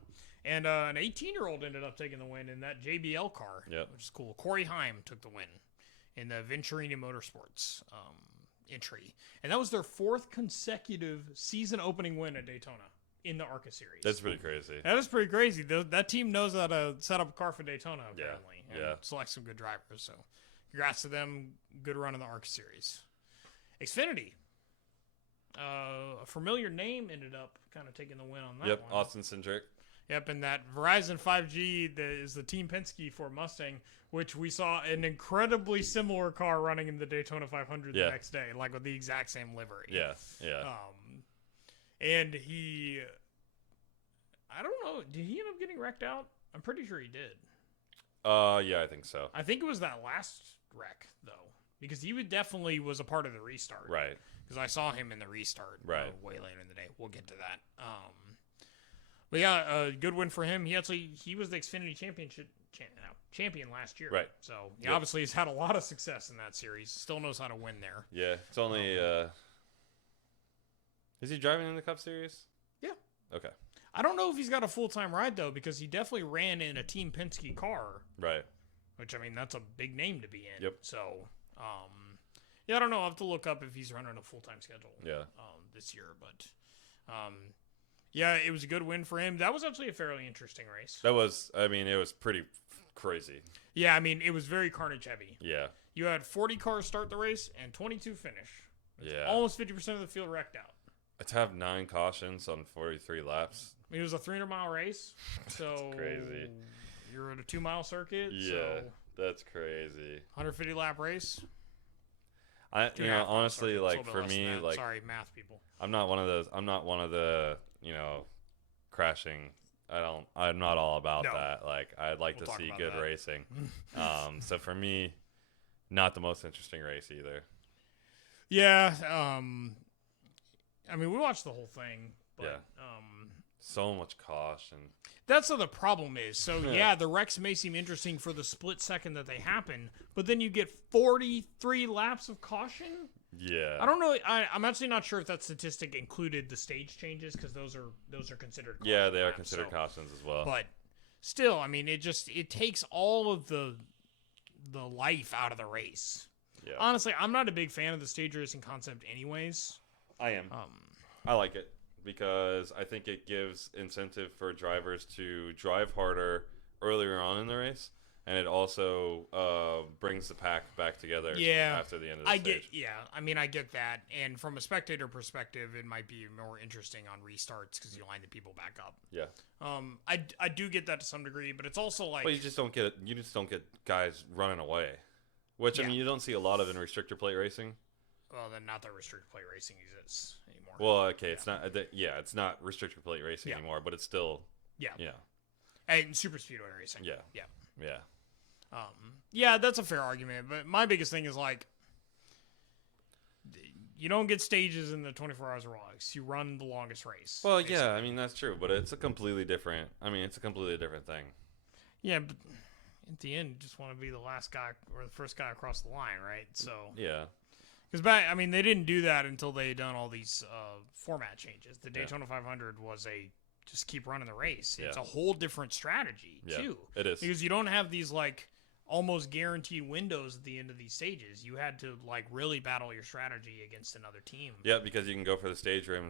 And an 18-year-old ended up taking the win in that JBL car, which is cool. Corey Heim took the win in the Venturini Motorsports entry. And that was their 4th consecutive season-opening win at Daytona in the ARCA series. That's pretty crazy. That is pretty crazy. That team knows how to set up a car for Daytona, apparently. And select some good drivers. So congrats to them. Good run in the ARCA series. Xfinity. A familiar name ended up kind of taking the win on that one. Austin Cindric. Yep, and that Verizon 5G is the Team Penske for Mustang, which we saw an incredibly similar car running in the Daytona 500 the next day, like with the exact same livery. Yeah. And he, I don't know, did he end up getting wrecked out? I'm pretty sure he did. Yeah, I think so. I think it was that last wreck, though, because he definitely was a part of the restart. Right. Because I saw him in the restart way later in the day. We'll get to that. But yeah, a good win for him. He was the Xfinity champion last year. Right. So he obviously has had a lot of success in that series. Still knows how to win there. Yeah. It's only is he driving in the Cup Series? Yeah. Okay. I don't know if he's got a full-time ride, though, because he definitely ran in a Team Penske car. Right. Which, I mean, that's a big name to be in. Yep. So, yeah, I don't know. I'll have to look up if he's running a full-time schedule this year. But, yeah, it was a good win for him. That was actually a fairly interesting race. It was pretty crazy. Yeah, I mean, it was very carnage heavy. Yeah. You had 40 cars start the race and 22 finish. Yeah. Almost 50% of the field wrecked out. To have 9 cautions on 43 laps. I mean, it was a 300-mile race. So crazy. You're at a 2-mile circuit. Yeah, so that's crazy. 150-lap race. Honestly, like for me, like sorry, math people. I'm not one of the crashing. I'm not all about that. Like I'd like to see good racing. So for me, not the most interesting race either. Yeah. I mean, we watched the whole thing. But, so much caution. That's what the problem is. So, yeah, the wrecks may seem interesting for the split second that they happen, but then you get 43 laps of caution? Yeah. I don't know. I'm actually not sure if that statistic included the stage changes, because those are considered caution. Yeah, they are considered cautions as well. But still, I mean, it takes all of the life out of the race. Yeah. Honestly, I'm not a big fan of the stage racing concept anyways. I am. I like it because I think it gives incentive for drivers to drive harder earlier on in the race, and it also brings the pack back together after the end of the stage. I get that. And from a spectator perspective, it might be more interesting on restarts because you line the people back up. Yeah. I do get that to some degree, but it's also like... But you just don't get guys running away. which I mean you don't see a lot of in restrictor plate racing. Well, then not that restrictor plate racing exists anymore. Well, okay, it's not. It's not restrictor plate racing anymore, but it's still. Yeah. And super speedway racing. Yeah. Yeah, that's a fair argument. But my biggest thing is like, you don't get stages in the 24 Hours of Rolex. You run the longest race. Well, basically. Yeah, I mean that's true, but it's a completely different. I mean, it's a completely different thing. Yeah, but at the end, you just want to be the last guy or the first guy across the line, right? So yeah. Because they didn't do that until they had done all these format changes. The Daytona 500 was just keep running the race. Yeah. It's a whole different strategy too. It is, because you don't have these like almost guaranteed windows at the end of these stages. You had to like really battle your strategy against another team. Yeah, because you can go for the stage win,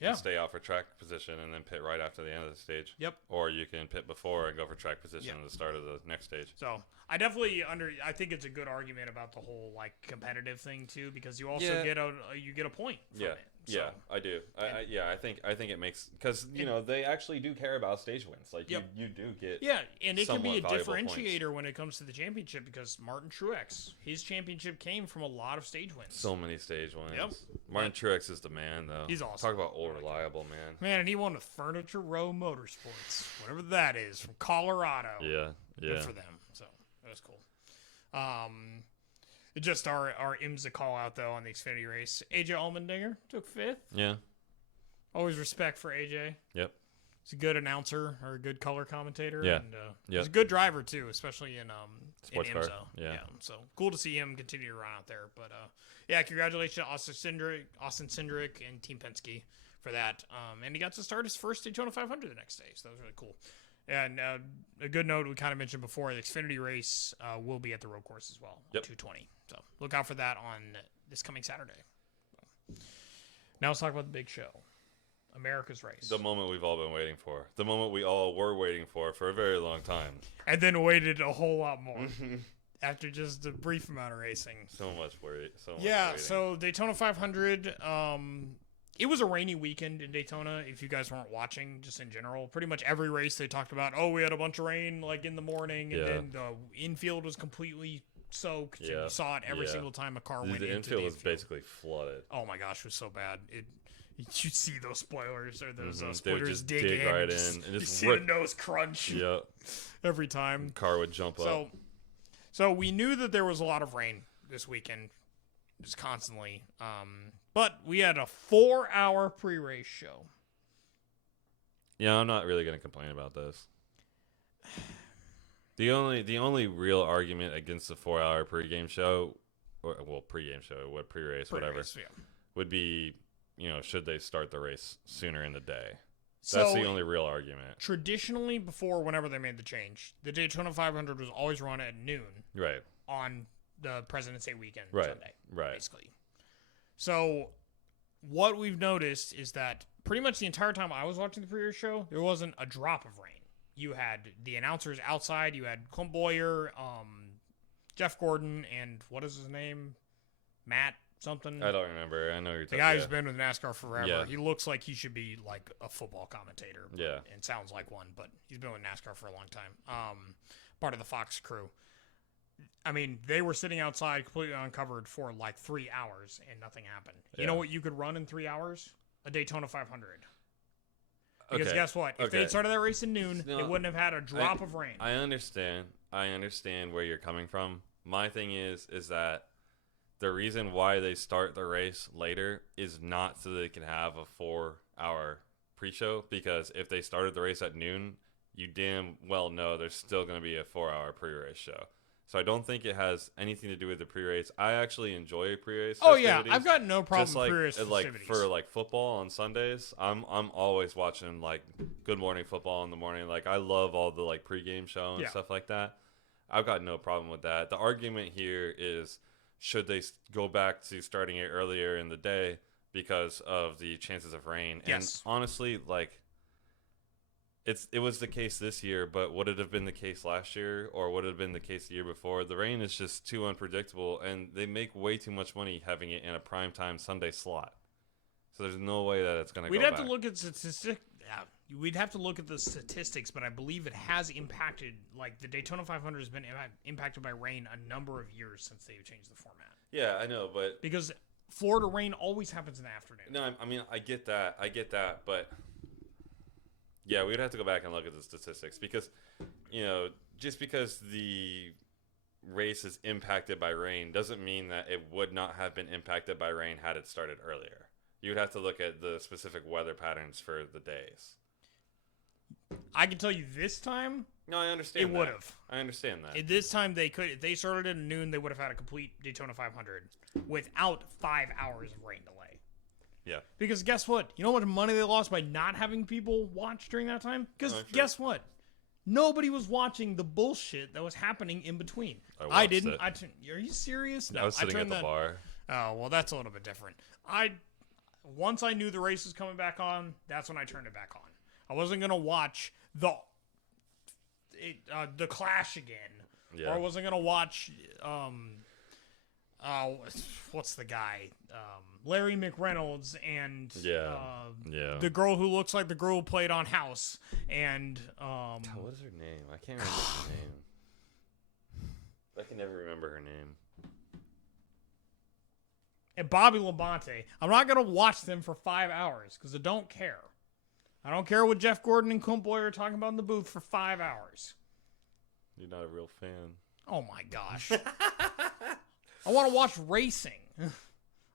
and stay out for track position, and then pit right after the end of the stage. Yep. Or you can pit before and go for track position at the start of the next stage. So I definitely I think it's a good argument about the whole like competitive thing too, because you also get a point from it. So. Yeah, I do. I think it makes, because they actually do care about stage wins. Like you do get and it can be a differentiator points when it comes to the championship, because Martin Truex, his championship came from a lot of stage wins. So many stage wins. Yep. Martin Truex is the man, though. He's awesome. Talk about old reliable, man. Man, and he won with Furniture Row Motorsports, whatever that is, from Colorado. Yeah. Good for them. So that was cool. Just our IMSA call out though on the Xfinity race. AJ Allmendinger took 5th. Yeah. Always respect for AJ. Yep. He's a good announcer or a good color commentator. Yeah. And he's a good driver too, especially in sports IMSA. car. Yeah. So cool to see him continue to run out there. But congratulations to Austin Cindric and Team Penske for that. And he got to start his first Daytona 500 the next day, so that was really cool. And a good note we kind of mentioned before, the Xfinity race will be at the road course as well, 220. So look out for that on this coming Saturday. Now let's talk about the big show, America's race. The moment we've all been waiting for. The moment we all were waiting for a very long time. And then waited a whole lot more after just a brief amount of racing. So much worry. So Daytona 500, it was a rainy weekend in Daytona, if you guys weren't watching, just in general. Pretty much every race they talked about, we had a bunch of rain like in the morning, and then the infield was completely soaked. And you saw it every single time a car went into the infield. Was basically flooded. Oh my gosh, it was so bad. You see those spoilers, or those spoilers dig right in. And you see the nose crunch every time. The car would jump up. So we knew that there was a lot of rain this weekend, just constantly. But we had a 4-hour pre-race show. Yeah, I'm not really going to complain about this. The only real argument against the 4-hour pre-race show, would be, should they start the race sooner in the day? That's the only real argument. Traditionally, before, whenever they made the change, the Daytona 500 was always run at noon. Right. On the President's Day weekend Sunday. Right. Basically. So what we've noticed is that pretty much the entire time I was watching the pre-race show, there wasn't a drop of rain. You had the announcers outside. You had Clint Boyer, Jeff Gordon, and what is his name? Matt something. I don't remember. I know you're talking. The guy who's been with NASCAR forever. Yeah. He looks like he should be like a football commentator. Yeah. And sounds like one, but he's been with NASCAR for a long time. Part of the Fox crew. I mean, they were sitting outside completely uncovered for like 3 hours and nothing happened. You know what you could run in 3 hours? A Daytona 500. Because guess what? If they had started that race at noon, it wouldn't have had a drop of rain. I understand. I understand where you're coming from. My thing is that the reason why they start the race later is not so they can have a 4-hour pre-show. Because if they started the race at noon, you damn well know there's still going to be a 4-hour pre-race show. So I don't think it has anything to do with the pre-race. I actually enjoy pre-race festivities. Oh yeah, I've got no problem with pre-race festivities. Like for like football on Sundays, I'm always watching like Good Morning Football in the morning. Like I love all the like pregame show and stuff like that. I've got no problem with that. The argument here is, should they go back to starting it earlier in the day because of the chances of rain? Yes. And honestly, like it was the case this year, but would it have been the case last year, or would it have been the case the year before? The rain is just too unpredictable, and they make way too much money having it in a primetime Sunday slot. So there's no way that it's going to go back. We'd have to look at we'd have to look at the statistics, but I believe it has impacted, like the Daytona 500 has been impacted by rain a number of years since they've changed the format. Yeah, I know, but because Florida rain always happens in the afternoon. No, I mean I get that, but yeah, we'd have to go back and look at the statistics because, just because the race is impacted by rain doesn't mean that it would not have been impacted by rain had it started earlier. You would have to look at the specific weather patterns for the days. I can tell you this time. No, I understand. It would have. I understand that. This time they could. If they started at noon, they would have had a complete Daytona 500 without 5 hours of rain delay. Yeah. Because guess what? You know what money they lost by not having people watch during that time? Because guess what? Nobody was watching the bullshit that was happening in between. I didn't. Are you serious? No, I was sitting at the bar. Oh, well, that's a little bit different. Once I knew the race was coming back on, that's when I turned it back on. I wasn't going to watch the Clash again. Yeah. Or I wasn't going to watch, what's the guy? Larry McReynolds and the girl who looks like the girl who played on House. And what is her name? I can't remember her name. I can never remember her name. And Bobby Labonte. I'm not going to watch them for 5 hours because I don't care. I don't care what Jeff Gordon and Clint Boyer are talking about in the booth for 5 hours. You're not a real fan. Oh my gosh. I want to watch racing.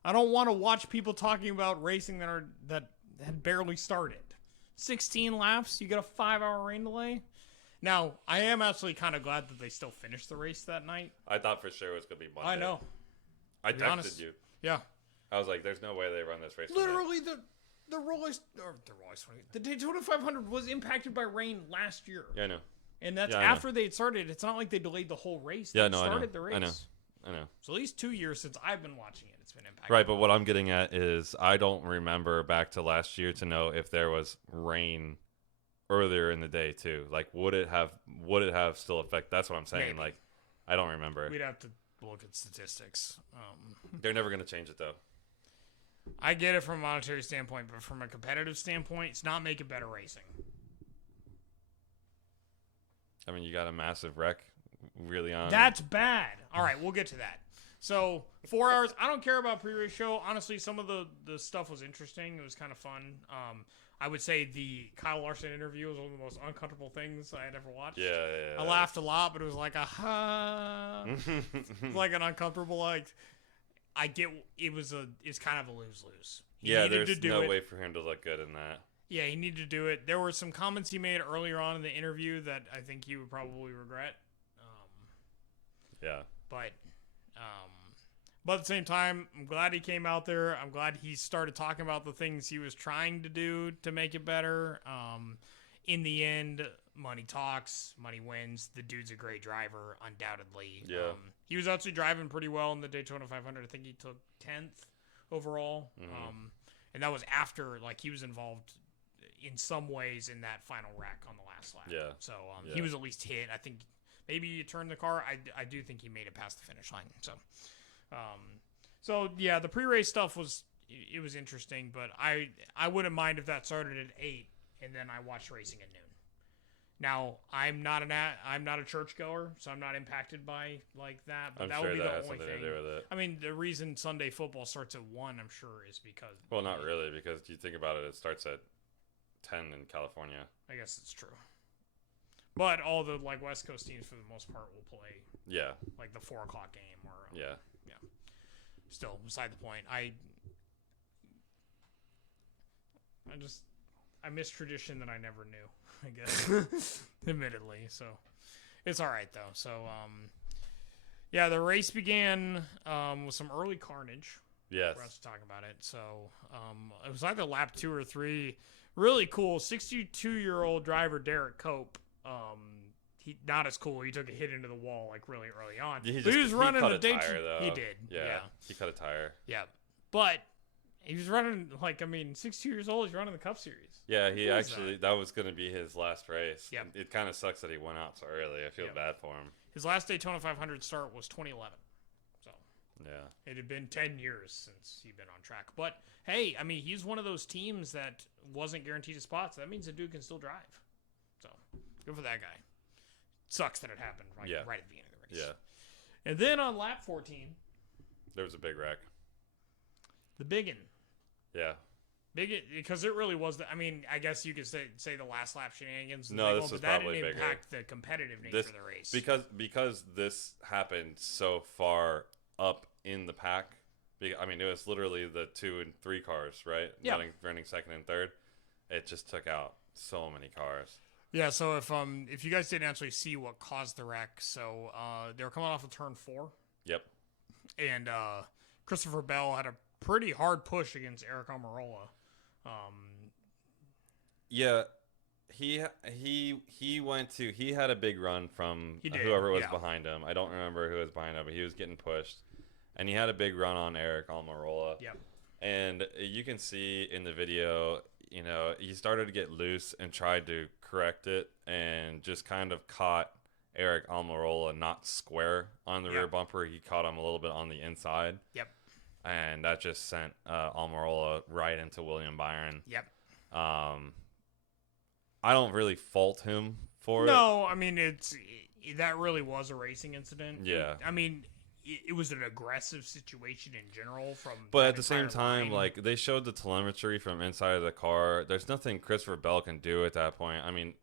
I don't want to watch people talking about racing that had barely started. 16 laps, you get a 5 hour rain delay. Now, I am actually kind of glad that they still finished the race that night. I thought for sure it was going to be Monday. I know. I texted you. Yeah. I was like, there's no way they run this race. Literally, the Daytona 500 was impacted by rain last year. Yeah, I know. And that's after they had started. It's not like they delayed the whole race. They started the race. I know. So at least 2 years since I've been watching it, it's been impacted. Right, but what I'm getting at is I don't remember back to last year to know if there was rain earlier in the day too. Like, would it have still affect? That's what I'm saying. Maybe. Like, I don't remember. We'd have to look at statistics. They're never going to change it though. I get it from a monetary standpoint, but from a competitive standpoint, it's not making better racing. I mean, you got a massive wreck really on. That's bad. All right, we'll get to that. So 4 hours. I don't care about pre-race show. Honestly, some of the stuff was interesting. It was kind of fun. I would say the Kyle Larson interview was one of the most uncomfortable things I had ever watched. Yeah. I laughed a lot, but it was like like an uncomfortable, like, I get it's kind of a lose-lose. There's no way for him to look good in that. Yeah, he needed to do it. There were some comments he made earlier on in the interview that I think he would probably regret. But at the same time, I'm glad he came out there. I'm glad he started talking about the things he was trying to do to make it better. In the end, money talks, money wins. The dude's a great driver, undoubtedly. Yeah. He was actually driving pretty well in the Daytona 500. I think he took 10th overall. Mm-hmm. And that was after, like, he was involved in some ways in that final wreck on the last lap. Yeah. So he was at least hit. I think maybe he turned the car. I do think he made it past the finish line. So yeah, the pre-race stuff was interesting, but I wouldn't mind if that started at 8 and then I watched racing at noon. Now, I'm not a churchgoer, so I'm not impacted by like that. But that would be the only thing. To do with it. I mean, the reason Sunday football starts at 1, I'm sure, is because. Well, not really, because you think about it, it starts at 10 in California. I guess it's true. But all the like West Coast teams, for the most part, will play. Yeah. Like the 4 o'clock game or. Yeah. Still, beside the point, I miss tradition that I never knew, I guess, admittedly. So it's all right though. So yeah, the race began with some early carnage. Yes. For us to talk about it. So it was either lap 2 or 3. Really cool. 62-year-old driver Derek Cope. He not as cool. He took a hit into the wall like really early on. He was running a Daytona. He did. Yeah. He cut a tire. Yeah. But he was running 62 years old. He's running the Cup Series. Yeah, that was going to be his last race. Yeah. It kind of sucks that he went out so early. I feel bad for him. His last Daytona 500 start was 2011. So. Yeah. It had been 10 years since he'd been on track. But, hey, I mean, he's one of those teams that wasn't guaranteed a spot, so that means the dude can still drive. So, good for that guy. Sucks that it happened right at the beginning of the race. Yeah. And then on lap 14... there was a big wreck. The biggin. Yeah. Because it really was. I mean, I guess you could say the last lap shenanigans. No, this was probably bigger. That didn't impact the competitive nature of the race. Because this happened so far up in the pack. I mean, it was literally the 2 and 3 cars, right? Yeah. Running second and third. It just took out so many cars. Yeah. So if you guys didn't actually see what caused the wreck, so they were coming off of turn 4. Yep. And Christopher Bell had a pretty hard push against Eric Almirola. Yeah, he had a big run from whoever was behind him. I don't remember who was behind him, but he was getting pushed, and he had a big run on Eric Almirola. Yep. And you can see in the video, you know, he started to get loose and tried to correct it, and just kind of caught Eric Almirola not square on the rear bumper. He caught him a little bit on the inside. Yep. And that just sent Almirola right into William Byron. Yep. I don't really fault him for it. No, I mean, that really was a racing incident. Yeah. I mean, it was an aggressive situation in general. But at the same time, like, they showed the telemetry from inside of the car. There's nothing Christopher Bell can do at that point. I mean,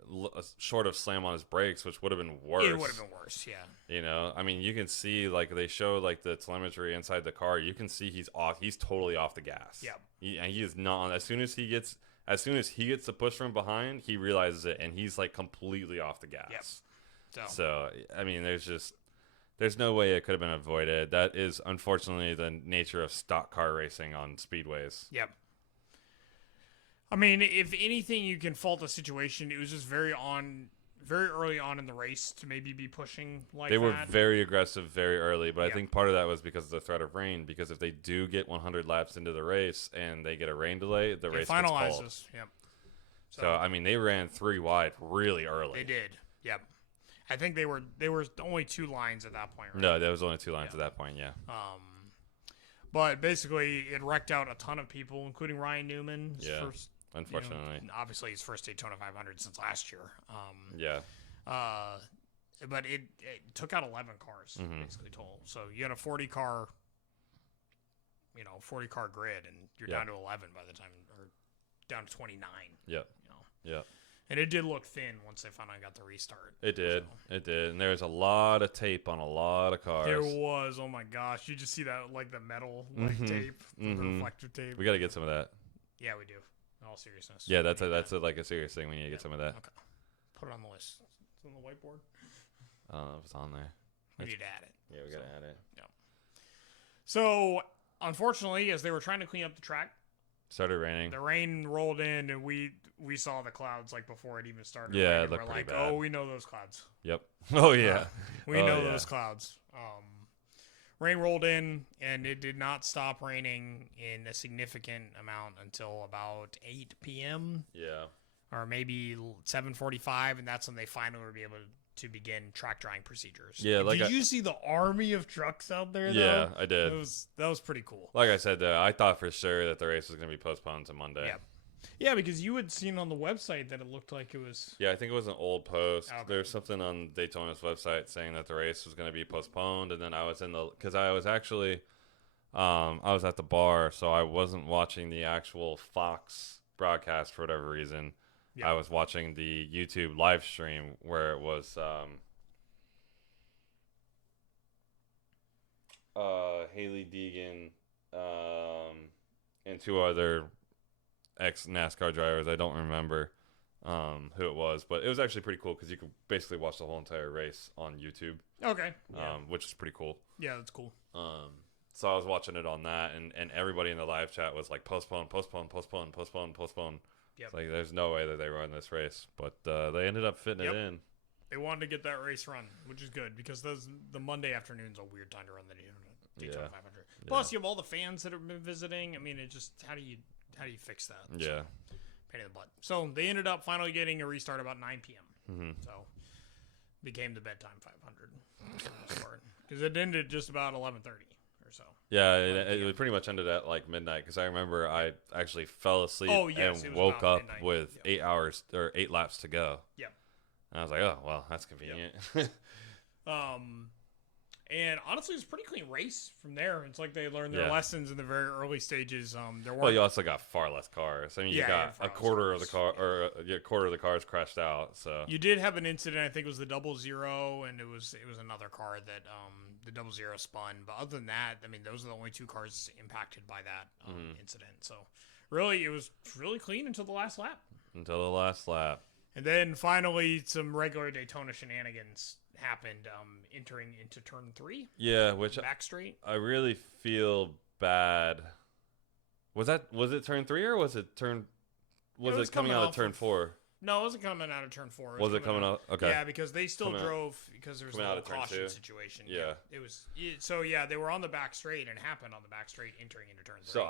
short of slam on his brakes, which would have been worse. It would have been worse, yeah. You know, I mean, you can see, like, they show, like, the telemetry inside the car. You can see he's off. He's totally off the gas. Yeah. He is not. As soon as he gets the push from behind, he realizes it, and he's, like, completely off the gas. Yep. So I mean, there's no way it could have been avoided. That is, unfortunately, the nature of stock car racing on speedways. Yep. I mean, if anything, you can fault the situation. It was just very early on in the race to maybe be pushing like that. They were very aggressive very early, but Yep. I think part of that was because of the threat of rain. Because if they do get 100 laps into the race and they get a rain delay, the race gets called. Yep. So, I mean, they ran 3 wide really early. They did. Yep. I think they were only 2 lines at that point, right? No, there was only 2 lines at that point, yeah. But basically, it wrecked out a ton of people, including Ryan Newman. Unfortunately. Obviously, his first Daytona 500 since last year. Yeah. But it took out 11 cars, basically, total. So you had a 40-car grid, and you're down to 11 by the time, or down to 29. Yep. Yeah. And it did look thin once they finally got the restart. It did. It did. And there was a lot of tape on a lot of cars. There was. Oh, my gosh. You just see that, like, the metal tape, the reflective tape. We got to get some of that. Yeah, we do. In all seriousness. Yeah, that's like a serious thing. We need to get some of that. Okay. Put it on the list. It's on the whiteboard. I don't know if it's on there. We need to add it. Yeah, we got to add it. Yeah. So, unfortunately, as they were trying to clean up the track, started raining. The rain rolled in, and we saw the clouds like before it even started. Yeah, raining. it looked We're pretty like, bad. Oh, we know those clouds. Yep. Oh yeah. We know those clouds. Rain rolled in, and it did not stop raining in a significant amount until about 8 p.m. Yeah. Or maybe 7:45, and that's when they finally would be able to begin track drying procedures. Yeah. Did you see the army of trucks out there? Yeah, I did. That was pretty cool. Like I said, I thought for sure that the race was going to be postponed to Monday. Yeah. Yeah, because you had seen on the website that it looked like it was... Yeah, I think it was an old post. Okay. There was something on Daytona's website saying that the race was going to be postponed, and then I was because I was actually, I was at the bar, so I wasn't watching the actual Fox broadcast for whatever reason. Yeah. I was watching the YouTube live stream where it was Haley Deegan and 2 other ex-NASCAR drivers. I don't remember who it was, but it was actually pretty cool because you could basically watch the whole entire race on YouTube. Okay. Which is pretty cool. Yeah, that's cool. So I was watching it on that, and everybody in the live chat was like, postpone. Yep. It's like, there's no way that they run this race, but they ended up fitting it in. They wanted to get that race run, which is good because the Monday afternoon's a weird time to run the Daytona 500. Plus, you have all the fans that have been visiting. I mean, it just how do you fix that? Yeah. So, pain in the butt. So they ended up finally getting a restart about 9 p.m. So became the bedtime 500 because it ended just about 11:30 or so. Yeah, it pretty much ended at like midnight because I remember I actually fell asleep and woke up with 8 hours or 8 laps to go. Yep. And I was like, oh, well, that's convenient. Yep. And honestly, it's a pretty clean race from there. It's like they learned their lessons in the very early stages. Well, you also got far less cars. I mean, you got a quarter of the car, or a quarter of the cars crashed out. So you did have an incident. I think it was the 00, and it was another car that the 00 spun. But other than that, I mean, those are the only 2 cars impacted by that incident. So really, it was really clean until the last lap. And then finally, some regular Daytona shenanigans happened entering into turn 3. Yeah, which back straight. I really feel bad. Was it turn 3 or was it turn? Was it coming out of turn 4? No, it wasn't coming out of turn 4. Was it coming out? Okay. Yeah, because they still drove because there was a caution situation. Yeah. It was so they were on the back straight and it happened on the back straight entering into turn 3. So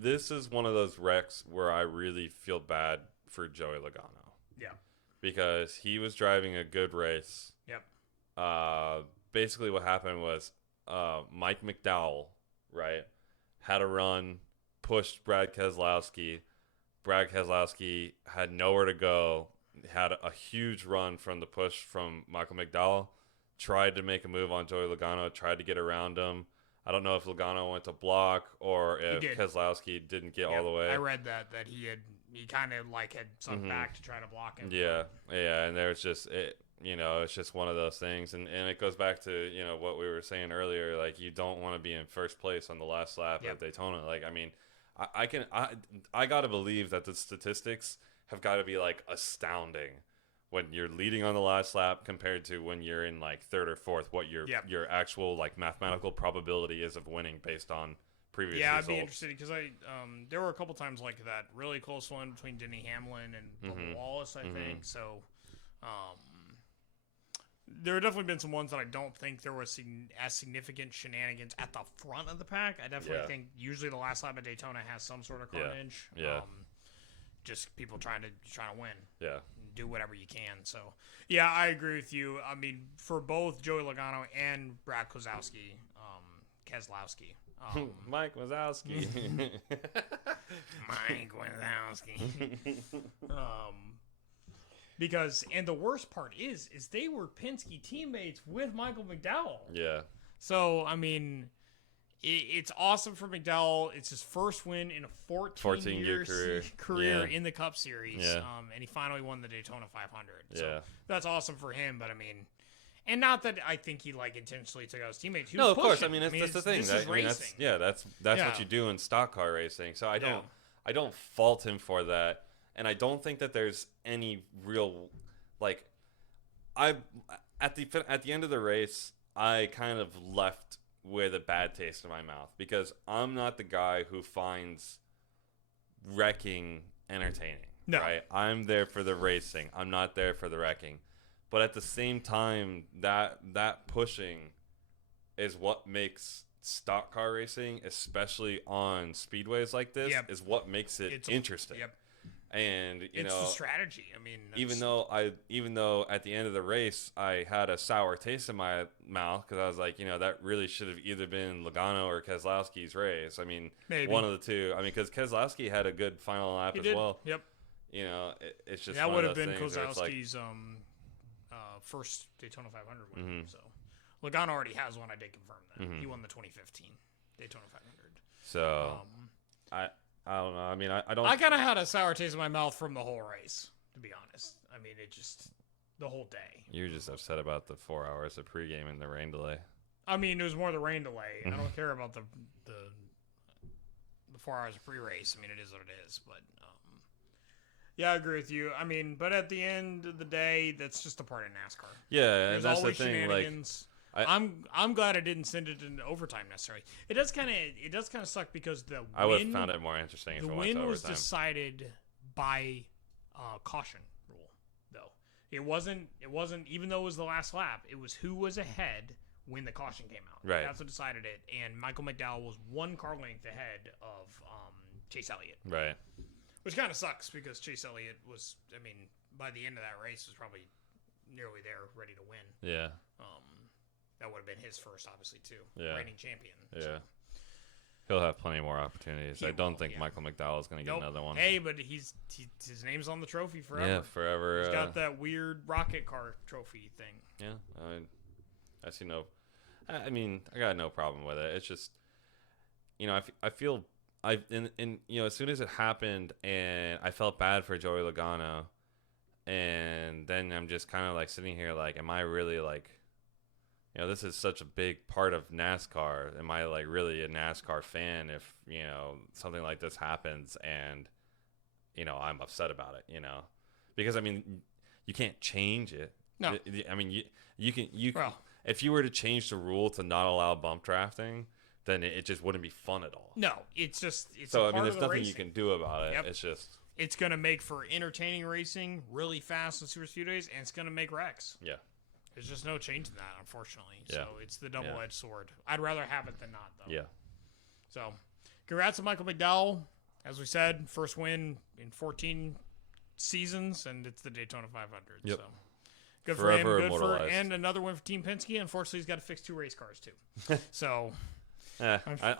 this is one of those wrecks where I really feel bad for Joey Logano. Yeah. Because he was driving a good race. Yep. Basically what happened was Mike McDowell, right, had a run, pushed Brad Keselowski. Brad Keselowski had nowhere to go, had a huge run from the push from Michael McDowell, tried to make a move on Joey Logano, tried to get around him. I don't know if Logano went to block or if Keselowski didn't get all the way. I read that he kind of like had sunk back to try to block him. Yeah, and there's just it's just one of those things, and it goes back to what we were saying earlier. Like, you don't want to be in first place on the last lap at Daytona. Like, I mean, I gotta believe that the statistics have got to be like astounding when you're leading on the last lap compared to when you're in like third or fourth. What your actual like mathematical probability is of winning based on previous results. I'd be interested because there were a couple times like that really close one between Denny Hamlin and Bubba Wallace, I think. So there have definitely been some ones that I don't think there was as significant shenanigans at the front of the pack. I definitely think usually the last lap of Daytona has some sort of carnage. Yeah. Just people trying to win. Yeah. Do whatever you can. So yeah, I agree with you. I mean, for both Joey Logano and Brad Keselowski, Mike Wazowski. Mike Wazowski. Because, and the worst part is they were Penske teammates with Michael McDowell. Yeah. So, I mean, it's awesome for McDowell. It's his first win in a 14-year career in the Cup Series. Yeah. And he finally won the Daytona 500. So yeah. That's awesome for him, but I mean, and not that I think he like intentionally took out his teammates. No, of course. I mean, that's the thing. This is racing. That's what you do in stock car racing. So I don't fault him for that, and I don't think that there's any real like. At the end of the race, I kind of left with a bad taste in my mouth because I'm not the guy who finds wrecking entertaining. No. Right? I'm there for the racing. I'm not there for the wrecking. But at the same time, that pushing is what makes stock car racing, especially on speedways like this, is what makes it interesting. Yep. And it's the strategy. I mean, even though at the end of the race I had a sour taste in my mouth because I was like, that really should have either been Logano or Keselowski's race. I mean, maybe one of the two. I mean, because Keselowski had a good final lap as well. Yep. It's just that would have been Keselowski's first Daytona 500 win. So Logano already has one. I did confirm that he won the 2015 Daytona 500. So I don't know. I mean, I don't. I kind of had a sour taste in my mouth from the whole race, to be honest. I mean, it just the whole day. You're just upset about the 4 hours of pregame and the rain delay. I mean, it was more the rain delay. I don't care about the 4 hours of pre-race. I mean, it is what it is. But yeah, I agree with you. I mean, but at the end of the day, that's just a part of NASCAR. Yeah, there's that's always the thing. Shenanigans. I'm glad I didn't send it into overtime necessarily. It does kind of suck because I would have found it more interesting if it went to overtime. The win was decided by caution rule, though. It wasn't even though it was the last lap. It was who was ahead when the caution came out. Right. That's what decided it. And Michael McDowell was 1 car length ahead of Chase Elliott. Right. Which kind of sucks because Chase Elliott was, I mean, by the end of that race was probably nearly there, ready to win. Yeah. that would have been his first, obviously, too. Yeah. Reigning champion. Yeah. So. He'll have plenty more opportunities. I don't think Michael McDowell is going to get another one. Hey, but his name's on the trophy forever. Yeah, forever. He's got that weird rocket car trophy thing. Yeah, I see no. I mean, I got no problem with it. It's just, I feel as soon as it happened, and I felt bad for Joey Logano, and then I'm just kind of like sitting here like, am I really like, this is such a big part of NASCAR. Am I like really a NASCAR fan if, something like this happens and, I'm upset about it, because I mean, you can't change it. No. I mean, you can, if you were to change the rule to not allow bump drafting, then it just wouldn't be fun at all. No, it's just, so, I mean, there's nothing you can do about it. Yep. It's just, it's going to make for entertaining racing really fast in super speedways, and it's going to make wrecks. Yeah. There's just no change in that, unfortunately. Yeah. So it's the double-edged sword. I'd rather have it than not, though. Yeah. So, congrats to Michael McDowell. As we said, first win in 14 seasons, and it's the Daytona 500. Yep. So, good Forever for him. Immortalized. And another win for Team Penske. Unfortunately, he's got to fix 2 race cars, too. So,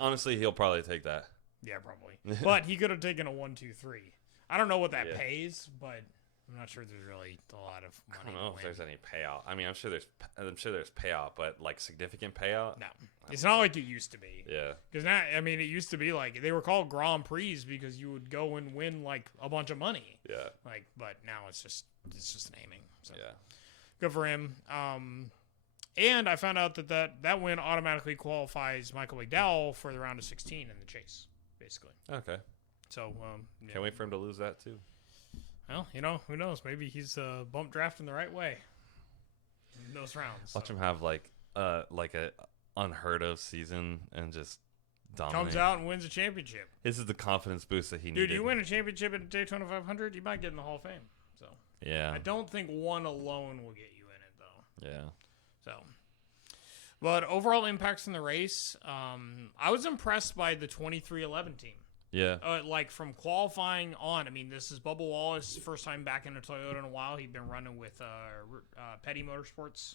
honestly, he'll probably take that. Yeah, probably. But he could have taken a 1, 2, 3. I don't know what that Yeah. pays, but I'm not sure there's really a lot of money. I don't know if there's any payout. I mean, I'm sure there's payout, but like significant payout. No, it's not like it used to be. Yeah. Because now, I mean, it used to be like they were called Grand Prix because you would go and win like a bunch of money. Yeah. Like, but now it's just naming. So Yeah. good for him. And I found out that win automatically qualifies Michael McDowell for the round of 16 in the chase, basically. Okay. So can't wait for him to lose that too. Well, who knows? Maybe he's bump drafting the right way in those rounds. Watch him have like a unheard of season and just dominate. Comes out and wins a championship. This is the confidence boost that he needed. Dude, you win a championship at Daytona 500, you might get in the Hall of Fame. So yeah, I don't think one alone will get you in it though. Yeah. So, but overall impacts in the race, I was impressed by the 2311 team. Yeah. Like from qualifying on, I mean, this is Bubba Wallace' first time back in a Toyota in a while. He'd been running with Petty Motorsports.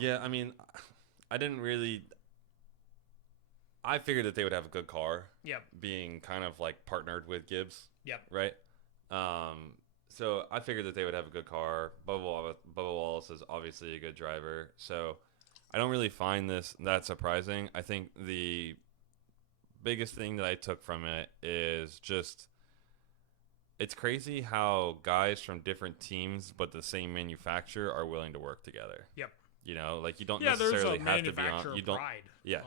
Yeah, I mean, I figured that they would have a good car. Yep. Being kind of like partnered with Gibbs. Yep. Right? So I figured that they would have a good car. Bubba Wallace is obviously a good driver. So I don't really find this that surprising. I think the biggest thing that I took from it is just it's crazy how guys from different teams but the same manufacturer are willing to work together. Yep. Like you don't necessarily have to be on. You don't. Pride. Yeah.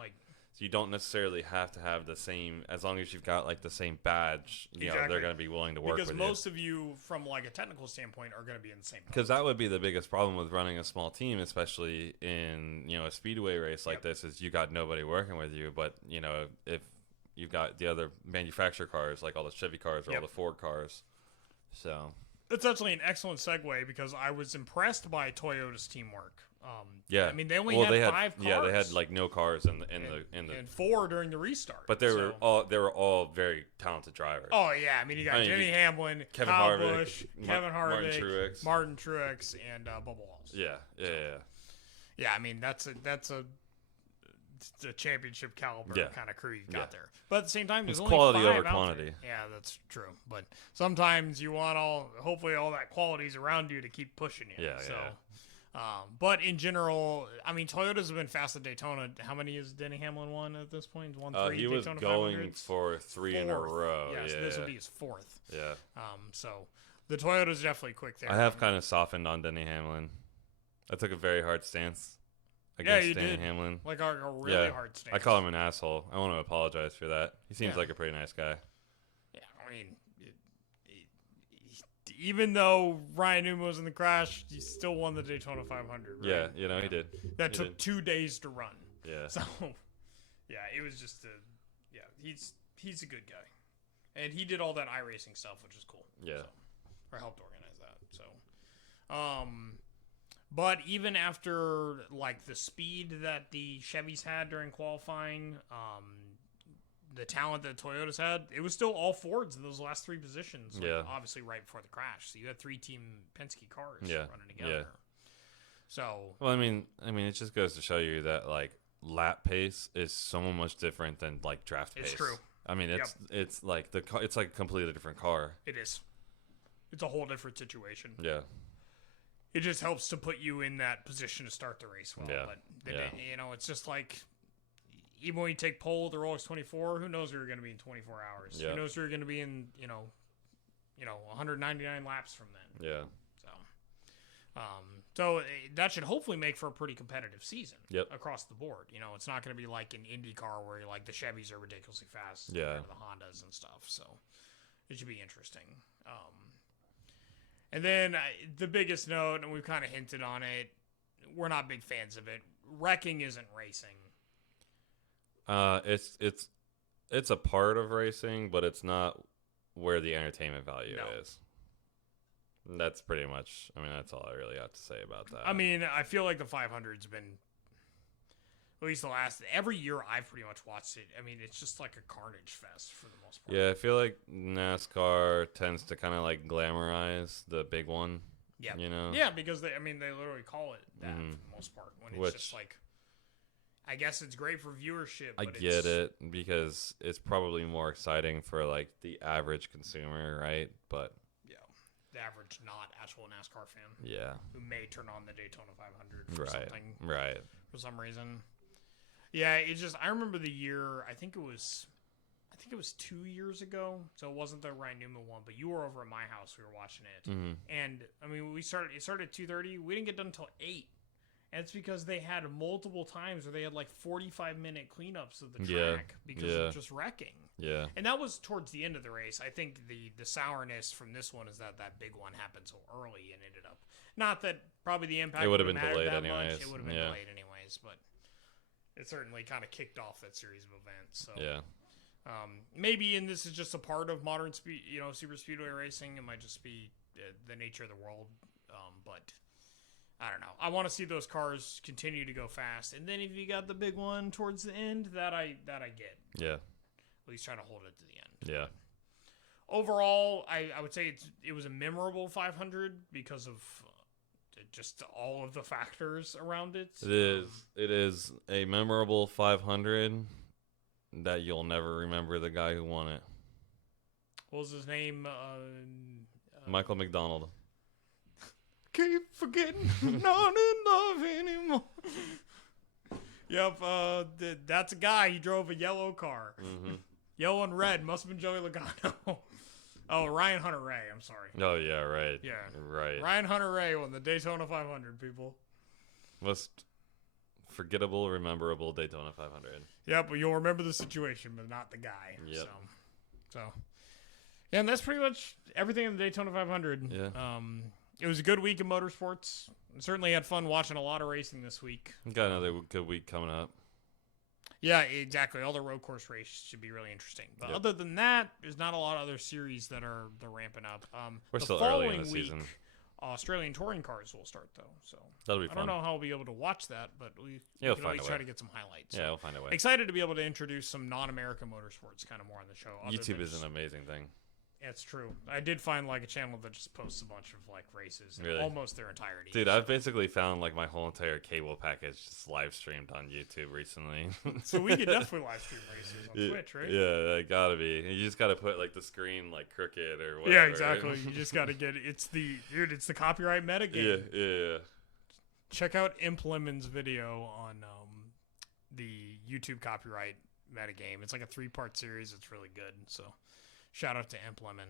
So you don't necessarily have to have the same, as long as you've got like the same badge. Exactly. They're going to be willing to work with you. Because most of you, from like a technical standpoint, are going to be in the same. Because that would be the biggest problem with running a small team, especially in a speedway race like this, is you got nobody working with you. But if you've got the other manufacturer cars, like all the Chevy cars or all the Ford cars. So it's actually an excellent segue because I was impressed by Toyota's teamwork. Yeah, I mean they only had 5 cars. Yeah, they had like no cars in the and 4 during the restart. But they were all very talented drivers. Oh yeah, I mean you got Denny Hamlin, Kevin Kyle Harvick, Busch, Kevin Harvick, Martin Truex, and Bubba Wallace. Yeah. I mean that's a championship caliber kind of crew you got there. But at the same time, there's only quality 5 over quantity. Yeah, that's true. But sometimes you want hopefully all that quality's around you to keep pushing you. Yeah, so, yeah. But in general, I mean, Toyotas have been fast at Daytona. How many has Denny Hamlin won at this point? Won 3 he was Daytona going 500s? for 3 in a row. Yeah, so this will be his 4th. Yeah. So the Toyota's definitely quick there. I have kind of softened on Denny Hamlin. I took a very hard stance against Denny Hamlin. Like a really hard stance. I call him an asshole. I want to apologize for that. He seems like a pretty nice guy. Yeah, I mean, even though Ryan Newman was in the crash, he still won the Daytona 500. Right? Yeah, he did. That took 2 days to run. Yeah. So, yeah, it was just he's a good guy, and he did all that iRacing stuff, which is cool. Yeah. So, or helped organize that. So, but even after like the speed that the Chevys had during qualifying, the talent that Toyotas had, it was still all Fords in those last 3 positions. Obviously right before the crash. So you had 3 Team Penske cars running together. So. Well, I mean, it just goes to show you that like lap pace is so much different than like draft pace. It's true. I mean, it's like it's like a completely different car. It is. It's a whole different situation. Yeah. It just helps to put you in that position to start the race well. Yeah. But you know, it's just like even when you take pole, the Rolex 24, who knows where you're going to be in 24 hours? Yeah. Who knows where you're going to be in 199 laps from then? Yeah. So that should hopefully make for a pretty competitive season. Yep. Across the board. You know, it's not going to be like an IndyCar where like the Chevys are ridiculously fast. Yeah. Compared to the Hondas and stuff. So it should be interesting. And then the biggest note, and we've kind of hinted on it, we're not big fans of it. Wrecking isn't racing. It's a part of racing, but it's not where the entertainment value is. That's pretty much. I mean, that's all I really have to say about that. I mean, I feel like the 500's been, at least the last every year I've pretty much watched it. I mean, it's just like a carnage fest for the most part. Yeah, I feel like NASCAR tends to kind of like glamorize the big one. Yeah, you know. Yeah, because they literally call it that for the most part. When it's just like, I guess it's great for viewership. I get it because it's probably more exciting for like the average consumer, right? But yeah, the average not actual NASCAR fan. Yeah, who may turn on the Daytona 500 for something, right? For some reason. Yeah, it's just I remember the year. I think it was 2 years ago. So it wasn't the Ryan Newman one, but you were over at my house. We were watching it, and I mean, it started at 2:30. We didn't get done until 8. And it's because they had multiple times where they had like 45-minute cleanups of the track because of just wrecking. Yeah. And that was towards the end of the race. I think the sourness from this one is that big one happened so early and ended up. Not that probably the impact would have been delayed anyways. It would have been delayed anyways, but it certainly kind of kicked off that series of events. So yeah. Maybe, and this is just a part of modern super speedway racing. It might just be the nature of the world, but I don't know. I want to see those cars continue to go fast, and then if you got the big one towards the end, that I get. Yeah. At least try to hold it to the end. Yeah. Overall, I would say it was a memorable 500 because of just all of the factors around it. It is a memorable 500 that you'll never remember the guy who won it. What was his name? Michael McDonald. Keep forgetting, not in love anymore. Yep, that's a guy. He drove a yellow car. Mm-hmm. Yellow and red. Must have been Joey Logano. Oh, Ryan Hunter-Reay. I'm sorry. Oh, yeah, right. Yeah. Right. Ryan Hunter-Reay won the Daytona 500, people. Most forgettable, rememberable Daytona 500. Yeah, but you'll remember the situation, but not the guy. Yep. So. Yeah, and that's pretty much everything in the Daytona 500. Yeah. It was a good week in motorsports. Certainly had fun watching a lot of racing this week. Got another good week coming up. Yeah, exactly. All the road course races should be really interesting. But other than that, there's not a lot of other series that are ramping up. We're still early in the season. Australian touring cars will start though, so that'll be fun. I don't know how I'll be able to watch that, but we can always try to get some highlights. Yeah, we'll find a way. Excited to be able to introduce some non-American motorsports kind of more on the show. YouTube is an amazing thing. It's true. I did find like a channel that just posts a bunch of like races, in almost their entirety. Dude, I've basically found like my whole entire cable package just live streamed on YouTube recently. So we could definitely live stream races on Twitch, right? Yeah, it gotta be. You just gotta put like the screen like crooked or whatever. Yeah, exactly. You just gotta get it's the copyright metagame. Yeah. Check out Imp Lemon's video on the YouTube copyright metagame. It's like a 3-part series. It's really good. So. Shout out to Imp Lemon.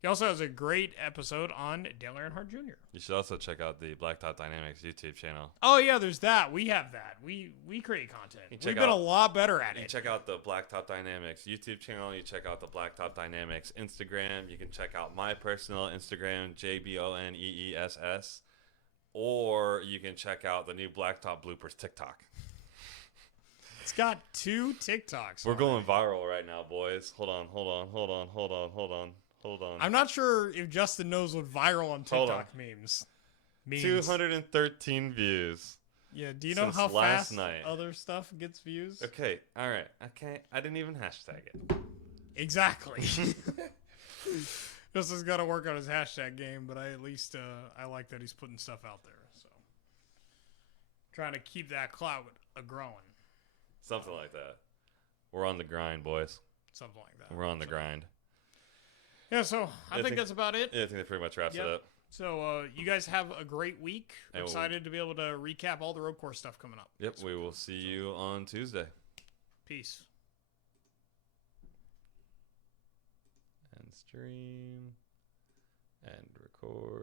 He also has a great episode on Dale Earnhardt Jr. You should also check out the Blacktop Dynamics YouTube channel. Oh yeah, there's that. We have that. We create content. We've been a lot better at it. You check out the Blacktop Dynamics YouTube channel. You check out the Blacktop Dynamics Instagram. You can check out my personal Instagram, JBONEESS. Or you can check out the new Blacktop Bloopers TikTok. It's got 2 TikToks. We're going viral right now, boys. Hold on. I'm not sure if Justin knows what viral on TikTok means. 213 views. Yeah, do you know how fast other stuff gets views? Okay, all right. Okay, I didn't even hashtag it. Exactly. Justin's got to work on his hashtag game, but I like that he's putting stuff out there. So trying to keep that clout growing. Something like that. We're on the grind, boys. Something like that. We're on the grind. Yeah, so I think that's about it. Yeah, I think that pretty much wraps it up. So you guys have a great week. I'm excited to be able to recap all the road course stuff coming up. Yep, we will see you on Tuesday. Peace. And stream and record.